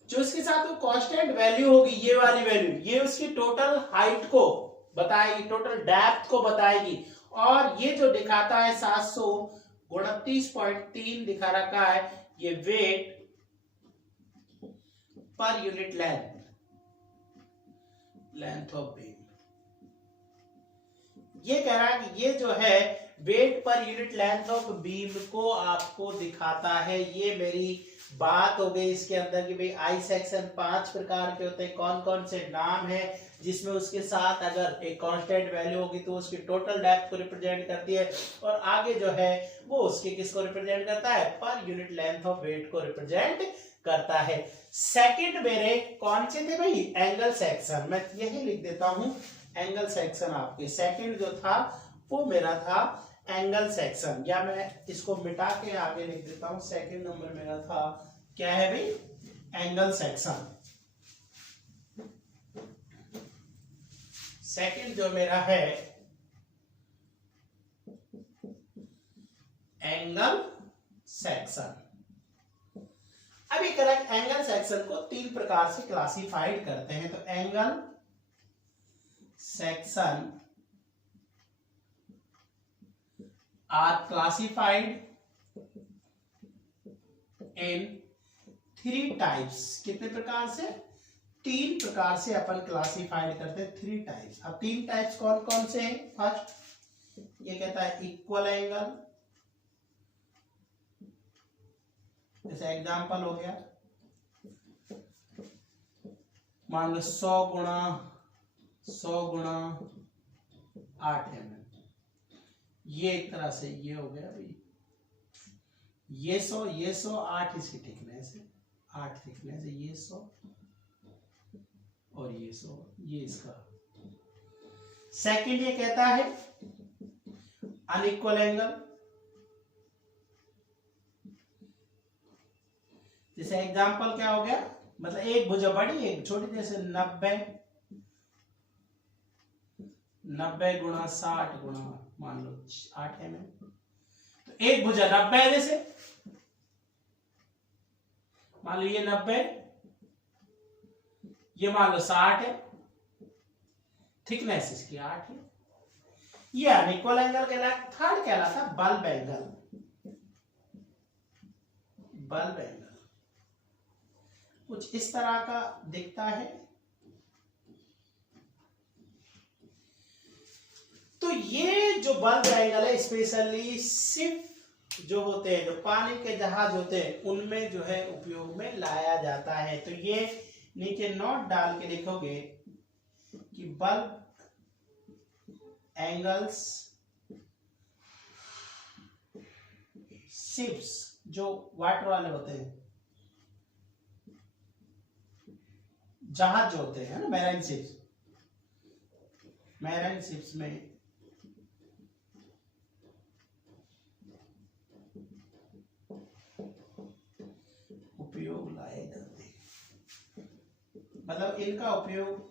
जो इसके साथ वो कांस्टेंट वैल्यू होगी, ये वाली वैल्यू, ये उसकी टोटल हाइट को बताएगी, टोटल डेप्थ को बताएगी। और ये जो दिखाता है 729.3 दिखा रखा है, ये वेट पर यूनिट लेंथ ऑफ बीम। ये कह रहा है कि ये जो है वेट पर यूनिट लेंथ ऑफ बीम को आपको दिखाता है। ये मेरी बात हो गई इसके अंदर कि भाई आई सेक्शन 5 प्रकार के होते हैं, कौन कौन से नाम है, जिसमें उसके साथ अगर एक कांस्टेंट वैल्यू होगी तो उसकी टोटल डेप्थ को रिप्रेजेंट करती है, और आगे जो है वो उसके किसको रिप्रेजेंट करता है, per unit length of weight को रिप्रेजेंट करता है। सेकंड मेरे कौन से थे भाई, एंगल सेक्शन, मैं यही लिख देता हूं एंगल सेक्शन। आपके सेकंड जो था वो मेरा था एंगल सेक्शन, या मैं इसको मिटा के आगे लिख देता हूं, सेकंड नंबर मेरा था क्या है भाई, एंगल सेक्शन। सेकंड जो मेरा है एंगल सेक्शन। अभी करेक्ट एंगल सेक्शन को 3 प्रकार से क्लासिफाइड करते हैं। तो angle section are classified in 3 types. कितने प्रकार से, 3 प्रकार से अपन क्लासिफाइड करते हैं, 3 टाइप्स। अब 3 टाइप्स कौन कौन से हैं। फर्स्ट ये कहता है इक्वल एंगल, जैसे एग्जांपल हो गया, मान लो 100 गुणा 8 mm, ये एक तरह से ये हो गया भाई, ये 100 8 इसकी थिकनेस है, 8 थिकनेस है, ये 100 और ये 100, ये इसका। सेकंड ये कहता है अनइक्वल एंगल, जैसे एग्जांपल क्या हो गया, मतलब एक भुजा बड़ी एक छोटी, जैसे 90 गुणा 60 गुणा मान लो 8 mm, तो एक भुजा 90 है, जैसे मान लो ये 90, ये मान लो 60 है, थिकनेस इसकी 8 है। ये अनइक्वल एंगल कहलाता। थर्ड कहलाता बल्ब एंगल। बल्ब एंगल कुछ इस तरह का दिखता है। तो ये जो बल्ब एंगल है स्पेशली सिर्फ जो होते हैं, जो पानी के जहाज होते हैं, उनमें जो है उपयोग में लाया जाता है। तो ये नीचे नोट डाल के लिखोगे कि बल्ब एंगल्स शिप्स जो वाटर वाले होते हैं, जहाज जो होते हैं ना, मैराइन शिप्स में उपयोग लाए जाते हैं। मतलब इनका उपयोग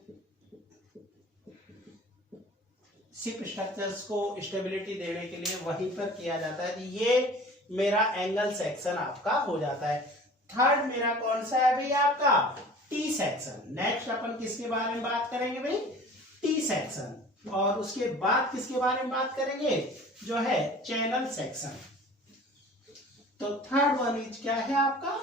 शिप स्ट्रक्चर्स को स्टेबिलिटी देने के लिए वहीं पर किया जाता है। ये मेरा एंगल सेक्शन आपका हो जाता है। थर्ड मेरा कौन सा है भाई, आपका टी सेक्शन। नेक्स्ट अपन किसके बारे में बात करेंगे भाई, टी सेक्शन। और उसके बाद किसके बारे में बात करेंगे, जो है चैनल सेक्शन। तो थर्ड वन इज क्या है आपका,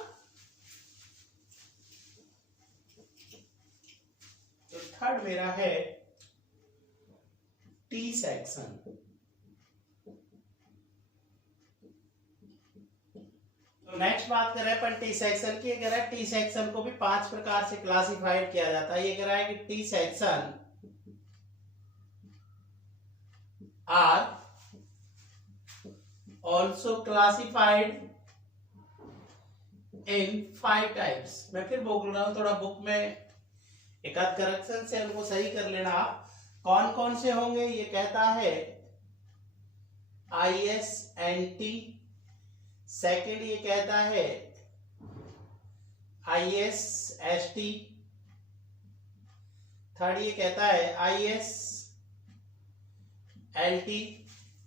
तो थर्ड मेरा है टी सेक्शन। तो नेक्स्ट बात कर रहे हैं अपन टी सेक्शन की। कह रहा है टी सेक्शन को भी 5 प्रकार से क्लासिफाइड किया जाता है। ये कह रहा है कि T section are also classified in 5 types. मैं फिर बोल रहा हूं, थोड़ा बुक में एक आध करेक्शन से उनको सही कर लेना आप। कौन कौन से होंगे, ये कहता है ISNT सेकंड ये कहता है IS ST, थर्ड ये कहता है IS LT,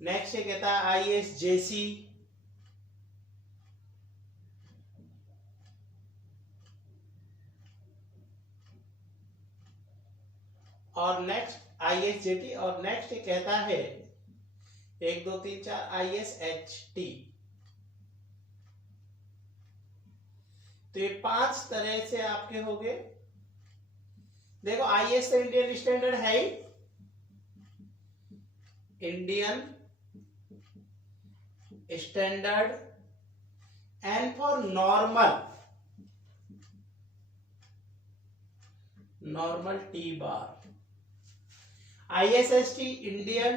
नेक्स्ट ये कहता है IS JC, और नेक्स्ट IS JT, और नेक्स्ट ये कहता है 1 2 3 4 IS HT। तो ये 5 तरह से आपके हो गए। देखो IS तो इंडियन स्टैंडर्ड है ही, Indian standard, and for normal T bar. ISST Indian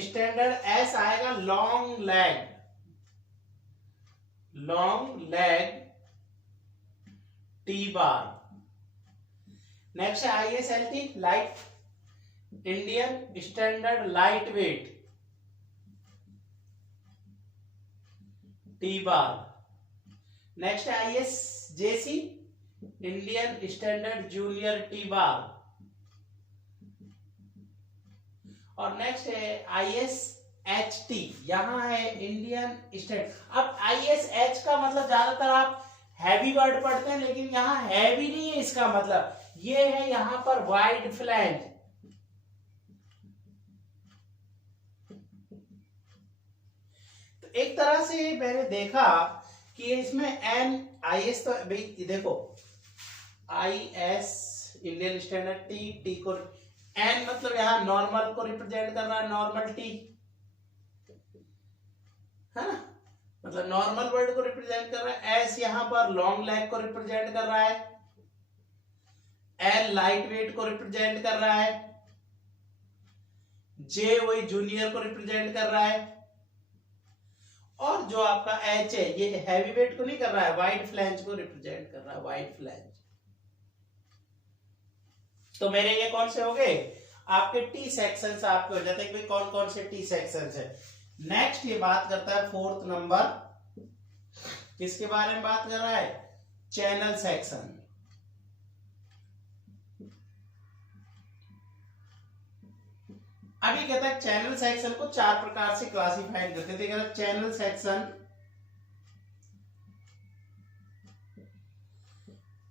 standard, S आएगा long leg T bar. Next है ISLT light Indian standard light weight T bar. Next है ISJC Indian standard junior T bar, और next है ISHT, यहां है Indian standard. अब ISH का मतलब ज्यादातर आप हैवी वर्ड पढ़ते हैं, लेकिन यहां हैवी नहीं है इसका मतलब, ये है यहां पर वाइड फ्लैंज। तो एक तरह से मैंने देखा कि इसमें IS तो भाई देखो IS इंडियन स्टैंडर्ड टी को N मतलब यहां नॉर्मल को रिप्रेजेंट कर रहा है, नॉर्मल टी है ना, मतलब नॉर्मल वर्ड को रिप्रेजेंट कर रहा है। S यहां पर लॉन्ग लेग को रिप्रेजेंट कर रहा है, L लाइट वेट को रिप्रेजेंट कर रहा है, J वही जूनियर को रिप्रेजेंट कर रहा है, और जो आपका H है ये हैवी वेट को नहीं कर रहा है, वाइड फ्लैंज को रिप्रेजेंट कर रहा है, वाइड फ्लैंज। तो मेरे ये कौन से हो गए आपके टी सेक्शंस आपके हो जाते हैं कि कौन कौन से टी सेक्शंस है। नेक्स्ट ये बात करता है 4th नंबर, किसके बारे में बात कर रहा है, चैनल सेक्शन। अभी कहता है चैनल सेक्शन को 4 प्रकार से क्लासिफाइड करते थे। कहता channel section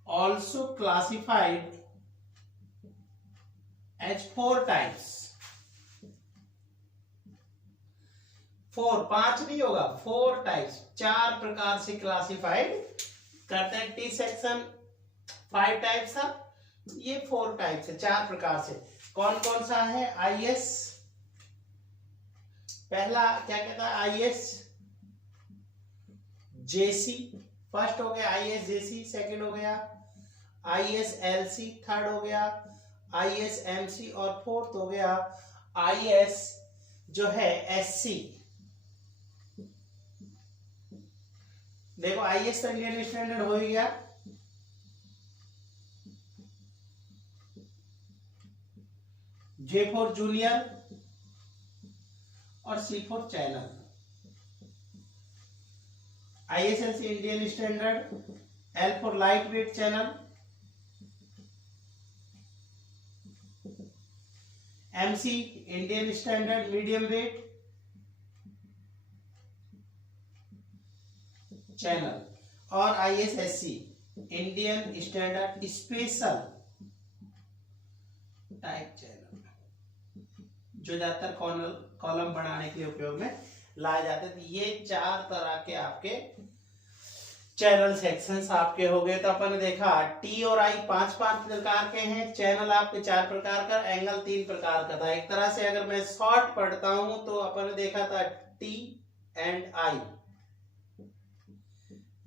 also classified as 4 types. 4 5 नहीं होगा, 4 टाइप्स, 4 प्रकार से क्लासिफाइड करते हैं। टी सेक्शन 5 टाइप्स था, ये 4 टाइप्स है, 4 प्रकार से। कौन कौन सा है, IS पहला क्या कहता है IS JC, फर्स्ट हो गया IS JC, सेकंड हो गया IS LC, थर्ड हो गया IS MC, और फोर्थ हो गया IS जो है SC। देखो IS तो इंडियन स्टैंडर्ड हो ही गया, J फॉर जूनियर और C for channel. ISLC Indian standard, L for light wait channel, MC Indian standard medium wait channel, और ISSC Indian standard special type channel, जो ज्यादातर कॉलम बनाने के लिए उपयोग में लाए जाते थे। ये 4 तरह के आपके चैनल सेक्शंस आपके हो गए। तो अपन ने देखा टी और आई 5 प्रकार के हैं, चैनल आपके 4 प्रकार का, एंगल 3 प्रकार का था। एक तरह से अगर मैं शॉर्ट पढ़ता हूं तो अपन ने देखा था टी एंड आई,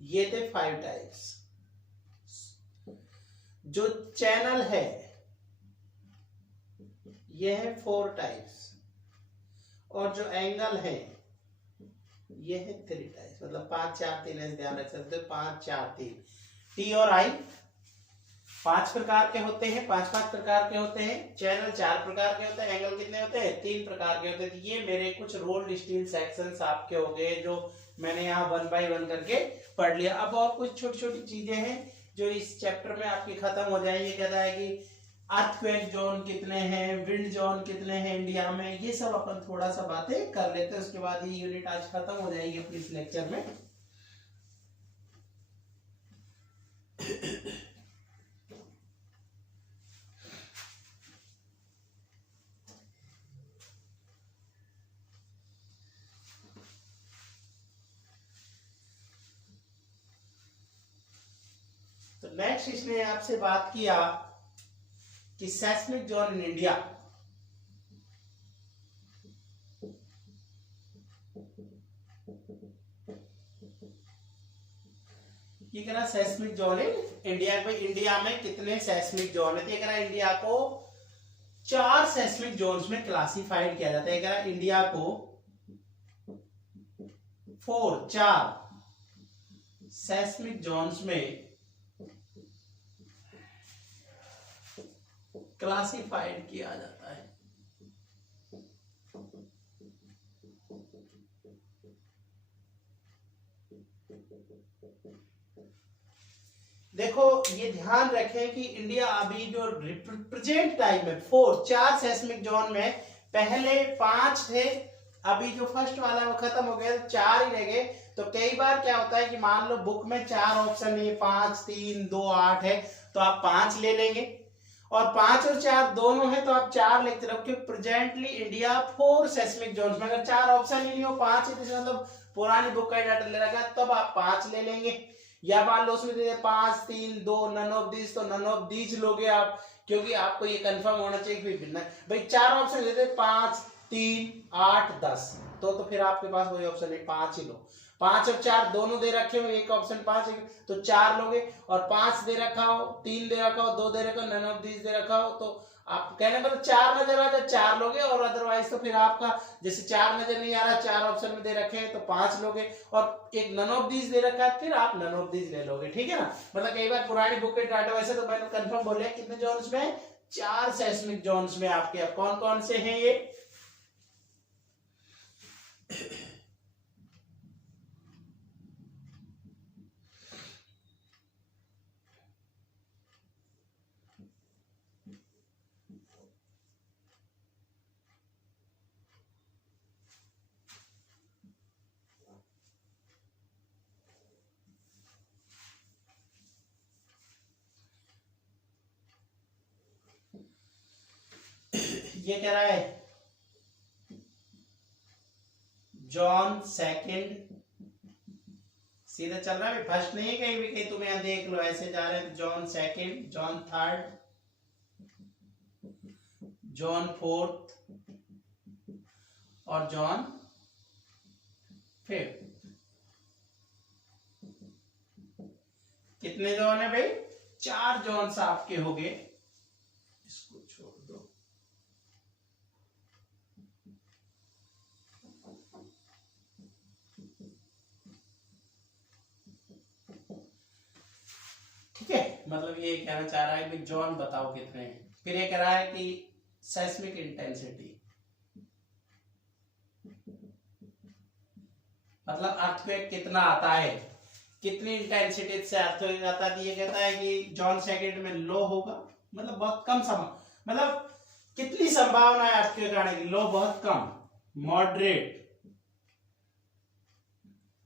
ये थे 5 टाइप्स। जो चैनल है ये है 4 टाइप्स, और जो एंगल है ये है 3 टाइप्स, मतलब 5 4 3 ऐसे ध्यान रख सकते हो, 5 4 3 टी और आई 5 प्रकार के होते हैं, 5 प्रकार के होते हैं। चैनल 4 प्रकार के होते हैं। एंगल कितने होते हैं? 3 प्रकार के होते हैं। तो ये मेरे कुछ रोल्ड स्टील सेक्शंस आपके हो गए जो मैंने यहाँ 1 बाय 1 करके पढ़ लिया। अब और कुछ छोटी छोटी चीजें हैं जो इस चैप्टर में आपकी खत्म हो जाएंगी। कहता है कि अर्थक्वेक जोन कितने हैं, विंड जोन कितने हैं इंडिया में, ये सब अपन थोड़ा सा बातें कर लेते हैं। उसके बाद ये यूनिट आज खत्म हो जाएगी अपनी इस लेक्चर में। तो नेक्स्ट इसने आपसे बात किया कि सेस्मिक जोन इन इंडिया। ये कह रहा सेस्मिक जोन इन इंडिया। भाई इंडिया में कितने सेस्मिक जोन है? ये कह रहा इंडिया को 4 सेस्मिक जोन्स में क्लासिफाइड किया जाता है। कह रहा इंडिया को 4 सेस्मिक जोन्स में क्लासिफाइड किया जाता है। देखो ये ध्यान रखें कि इंडिया अभी जो प्रेजेंट टाइम में 4 सेस्मिक जोन में पहले 5 थे, अभी जो फर्स्ट वाला है वो खत्म हो गया, 4 ही रह गए। तो कई बार क्या होता है कि मान लो बुक में 4 ऑप्शन नहीं है, 5, 3, 2, 8 है, तो आप 5 ले लेंगे। और 5 और 4 दोनों है तो आप 4 लिखते रहो। क्योंकि प्रेजेंटली इंडिया 4 सेस्मिक जोन्स में, अगर 4 ऑप्शन ही नहीं हो 5 है, तो मतलब पुरानी बुक का डाटा ले रखा है, तब आप 5 ले लेंगे। या मान लो उसमें दे 5, 3, 2 नन ऑफ दीज, तो नन ऑफ दीज लोगे आप, क्योंकि आपको ये कंफर्म होना चाहिए कि भिन्न है। भाई 4 ऑप्शन देते 5, 3, 8, 10, तो फिर आपके पास वही ऑप्शन है, 5 ही लो। 5 और 4 दोनों दे रखे हो, एक ऑप्शन 5 तो 4 लोगे। और 5 दे रखा हो, 3 दे रखा हो, 2 दे रखा हो, नन ऑफ दीज दे रखा हो, तो आप कहने मतलब 4 नजर आ जाए 4 लोगे। और अदरवाइज तो फिर आपका जैसे 4 नजर नहीं आ रहा, 4 ऑप्शन में दे रखे हैं तो 5 लोगे। और एक नन ऑफ दीज दे रखा है, फिर आप नन ऑफ दीज ले लोगे। ठीक है ना? मतलब कई बार पुरानी बुक के डाटा वैसे तो मैंने कंफर्म बोले कितने जोन्स में, 4 सेस्मिक जोन्स में आपके। अब कौन कौन से हैं ये? ये कह रहा है जॉन सेकंड, सीधा चल रहा है, फर्स्ट नहीं है कहीं भी, कहीं तुम यहां देख लो ऐसे जा रहे हैं। John second, John third, John fourth और जॉन फिफ्थ। कितने जॉन है भाई? 4 जॉन्स आपके हो गए। इसको छोड़ दो। ठीक है, मतलब ये कहना चाह रहा है कि जॉन बताओ कितने हैं। फिर ये कह रहा है कि सेस्मिक इंटेंसिटी, मतलब अर्थक्वेक कितना आता है, कितनी इंटेंसिटी से अर्थक्वेक आता है। ये कहता है कि जॉन सेकंड में लो होगा, मतलब बहुत कम मतलब कितनी संभावना है अर्थक्वेक आने की? लो बहुत कम, मॉडरेट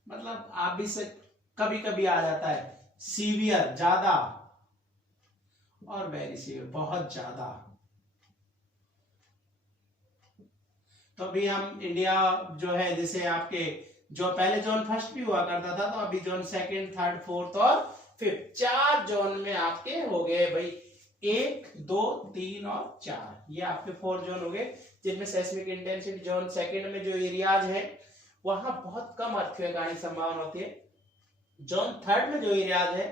मतलब आप भी से कभी कभी आ जाता है, सीवियर ज्यादा, और वेरी सीवियर बहुत ज्यादा। तो अभी हम इंडिया जो है जैसे आपके जो पहले जोन फर्स्ट भी हुआ करता था, तो अभी जोन सेकंड, थर्ड, फोर्थ और फिफ्थ 4 जोन में आपके हो गए भाई। 1, 2, 3 और 4, ये आपके 4 जोन हो गए, जिनमें सेस्मिक इंटेंसिटी जोन सेकंड में जो एरियाज है वहां बहुत कम अर्थक्वेक आने की संभावना होती है। जोन थर्ड में जो एरियाज है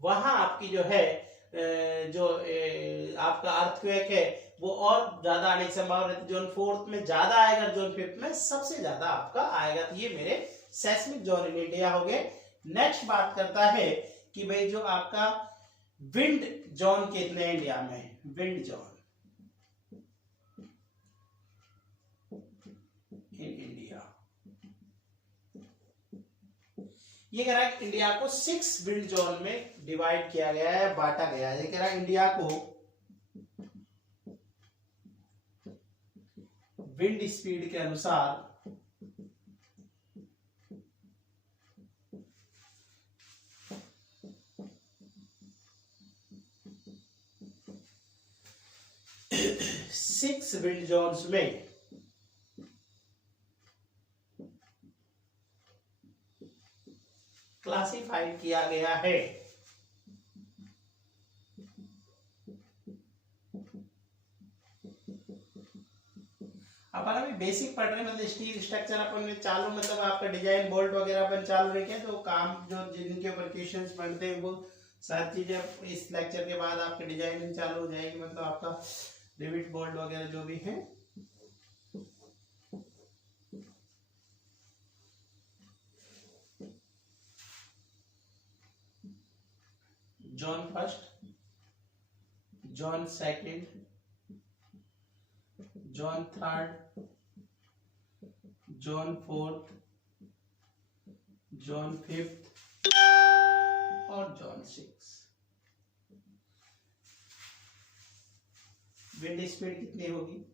वहां आपकी जो है जो आपका अर्थक्वेक है वो और ज्यादा आने की संभावना रहती है। जोन फोर्थ में ज्यादा आएगा, जोन फिफ्थ में सबसे ज्यादा आपका आएगा। तो ये मेरे सेस्मिक जोन इन इंडिया हो गए। नेक्स्ट बात करता है कि भाई जो आपका विंड जोन कितने इंडिया में, विंड जोन इन इंडिया। ये कह रहा है इंडिया को 6 विंड जोन में डिवाइड किया गया है, बांटा गया है। ये कह रहा है इंडिया को विंड स्पीड के अनुसार सिक्स विंड जोन्स में क्लासिफाइड किया गया है। अपन अभी बेसिक पढ़ रहे हैं, मतलब स्टील स्ट्रक्चर अपन ने चालू, मतलब आपका डिजाइन बोल्ट वगैरह अपन चालू रखे, तो काम जो जिनके ऊपर क्वेश्चंस बनते हैं वो सारी चीजें इस लेक्चर के बाद आपके डिजाइनिंग चालू हो जाएगी, मतलब आपका रिविट बोल्ट वगैरह जो भी है। John first, John second, John third, John fourth, John fifth और जॉन सिक्स। विंड स्पीड कितनी होगी,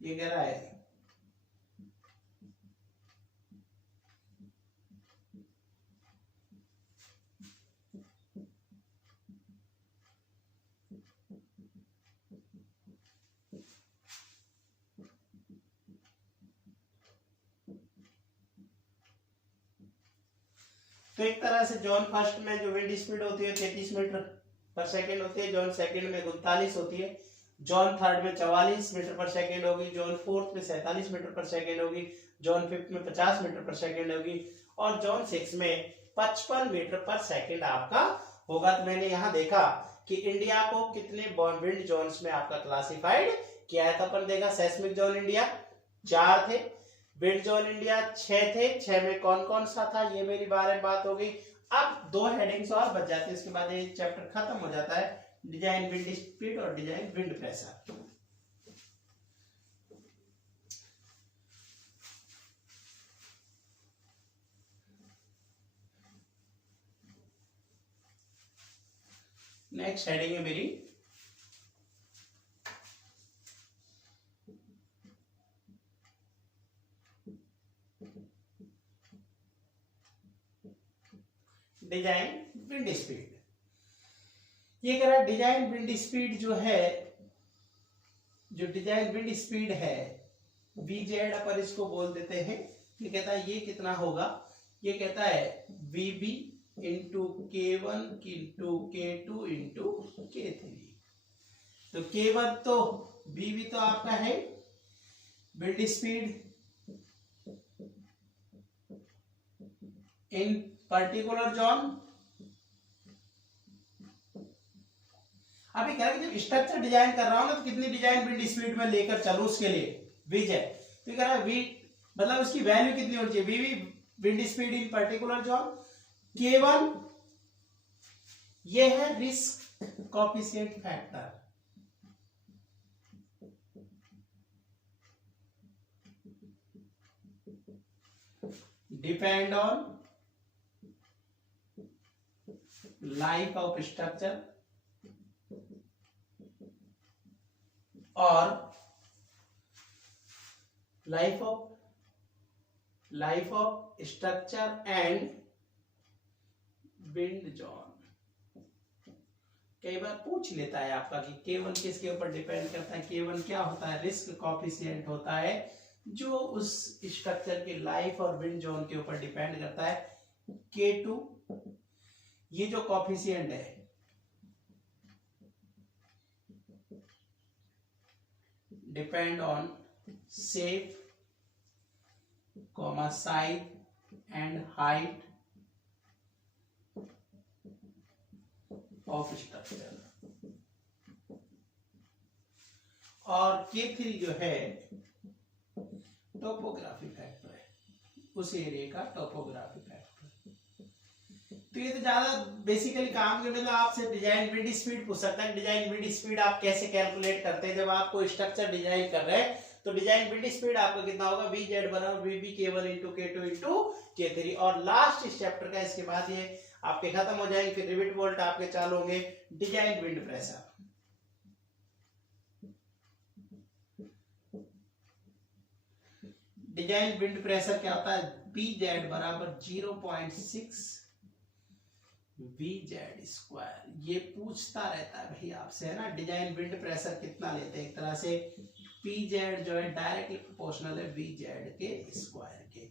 ये कह रहा है तो एक तरह से जॉन फर्स्ट में जो विंड स्पीड होती है 33 मीटर पर सेकंड होती है, जॉन सेकंड में 39 होती है, जॉन थर्ड में 44 मीटर पर सेकंड होगी, जॉन फोर्थ में 47 मीटर पर सेकंड होगी, जॉन फिफ्थ में 50 मीटर पर सेकंड होगी और जॉन सिक्स में 55 मीटर पर सेकंड आपका होगा। तो मैंने यहाँ देखा कि इंडिया को कितने विंड जोन्स में आपका क्लासिफाइड किया है। तो अपन देखा सेस्मिक जोन इंडिया 4 थे, विंड जोन इंडिया 6 थे, 6 में कौन कौन सा था ये मेरी बारे में बात हो गई। अब 2 हेडिंग्स और बच जाती है, इसके बाद ये चैप्टर खत्म हो जाता है, डिजाइन विंड स्पीड और design wind pressure. Next heading है मेरी डिजाइन विंड स्पीड। ये कह रहा है डिजाइन विंड स्पीड जो है, जो डिजाइन विंड स्पीड है Vz अपन इसको बोल देते हैं। ये कहता है ये कितना होगा, ये कहता है Vb into K1 into K2 into K3। तो K1 तो Vb तो आपका है wind speed in particular zone. अभी कह रहा है जब स्ट्रक्चर डिजाइन कर रहा हूं ना तो कितनी डिजाइन विंड स्पीड में लेकर चलूं उसके लिए Vz, तो कह रहा है वी मतलब उसकी वैल्यू कितनी होनी चाहिए, Vb wind speed in particular zone, K1 ये है risk coefficient factor, depend on life of structure और life of structure and wind zone. कई बार पूछ लेता है आपका कि K1 किसके ऊपर डिपेंड करता है। K1 क्या होता है, रिस्क कोएफिशिएंट होता है जो उस स्ट्रक्चर के लाइफ और विंड जोन के ऊपर डिपेंड करता है। K2 ये जो कोएफिशिएंट है depend on shape, size and height of structure. और K3 जो है टोपोग्राफी फैक्टर है, उस एरिया का टोपोग्राफी फैक्टर। तो ये तो ज्यादा बेसिकली काम के मतलब आपसे डिजाइन विंड स्पीड पूछ सकता है। डिजाइन विंड स्पीड आप कैसे कैलकुलेट करते हैं? जब आप कोई स्ट्रक्चर डिजाइन कर रहे हैं तो डिजाइन विंड स्पीड आपका कितना होगा? Vz बराबर VB K1 × K2 × K3। और लास्ट इस चैप्टर का, इसके बाद ये आपके खत्म हो जाएंगे, फिर रिविट बोल्ट आपके चालू होंगे। Design wind pressure, design wind pressure क्या होता है? Pz बराबर 0.6 Vz²। ये पूछता रहता है भाई आपसे, है ना, डिजाइन विंड प्रेशर कितना लेते हैं। एक तरह से Pz जो है डायरेक्टली प्रोपोर्शनल है Vz के स्क्वायर के।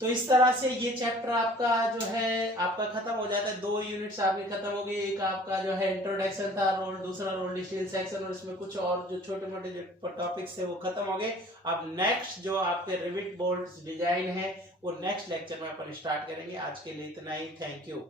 तो इस तरह से ये चैप्टर आपका जो है आपका खत्म हो जाता है। 2 यूनिट्स आपके खत्म हो गई। एक आपका जो है इंट्रोडक्शन था रोल, दूसरा रोल स्टील सेक्शन, और इसमें कुछ और जो छोटे मोटे जो टॉपिक्स थे वो खत्म हो गए। अब नेक्स्ट जो आपके रिविट बोल्ट डिजाइन है वो नेक्स्ट लेक्चर में अपन स्टार्ट करेंगे। आज के लिए इतना ही। Thank you.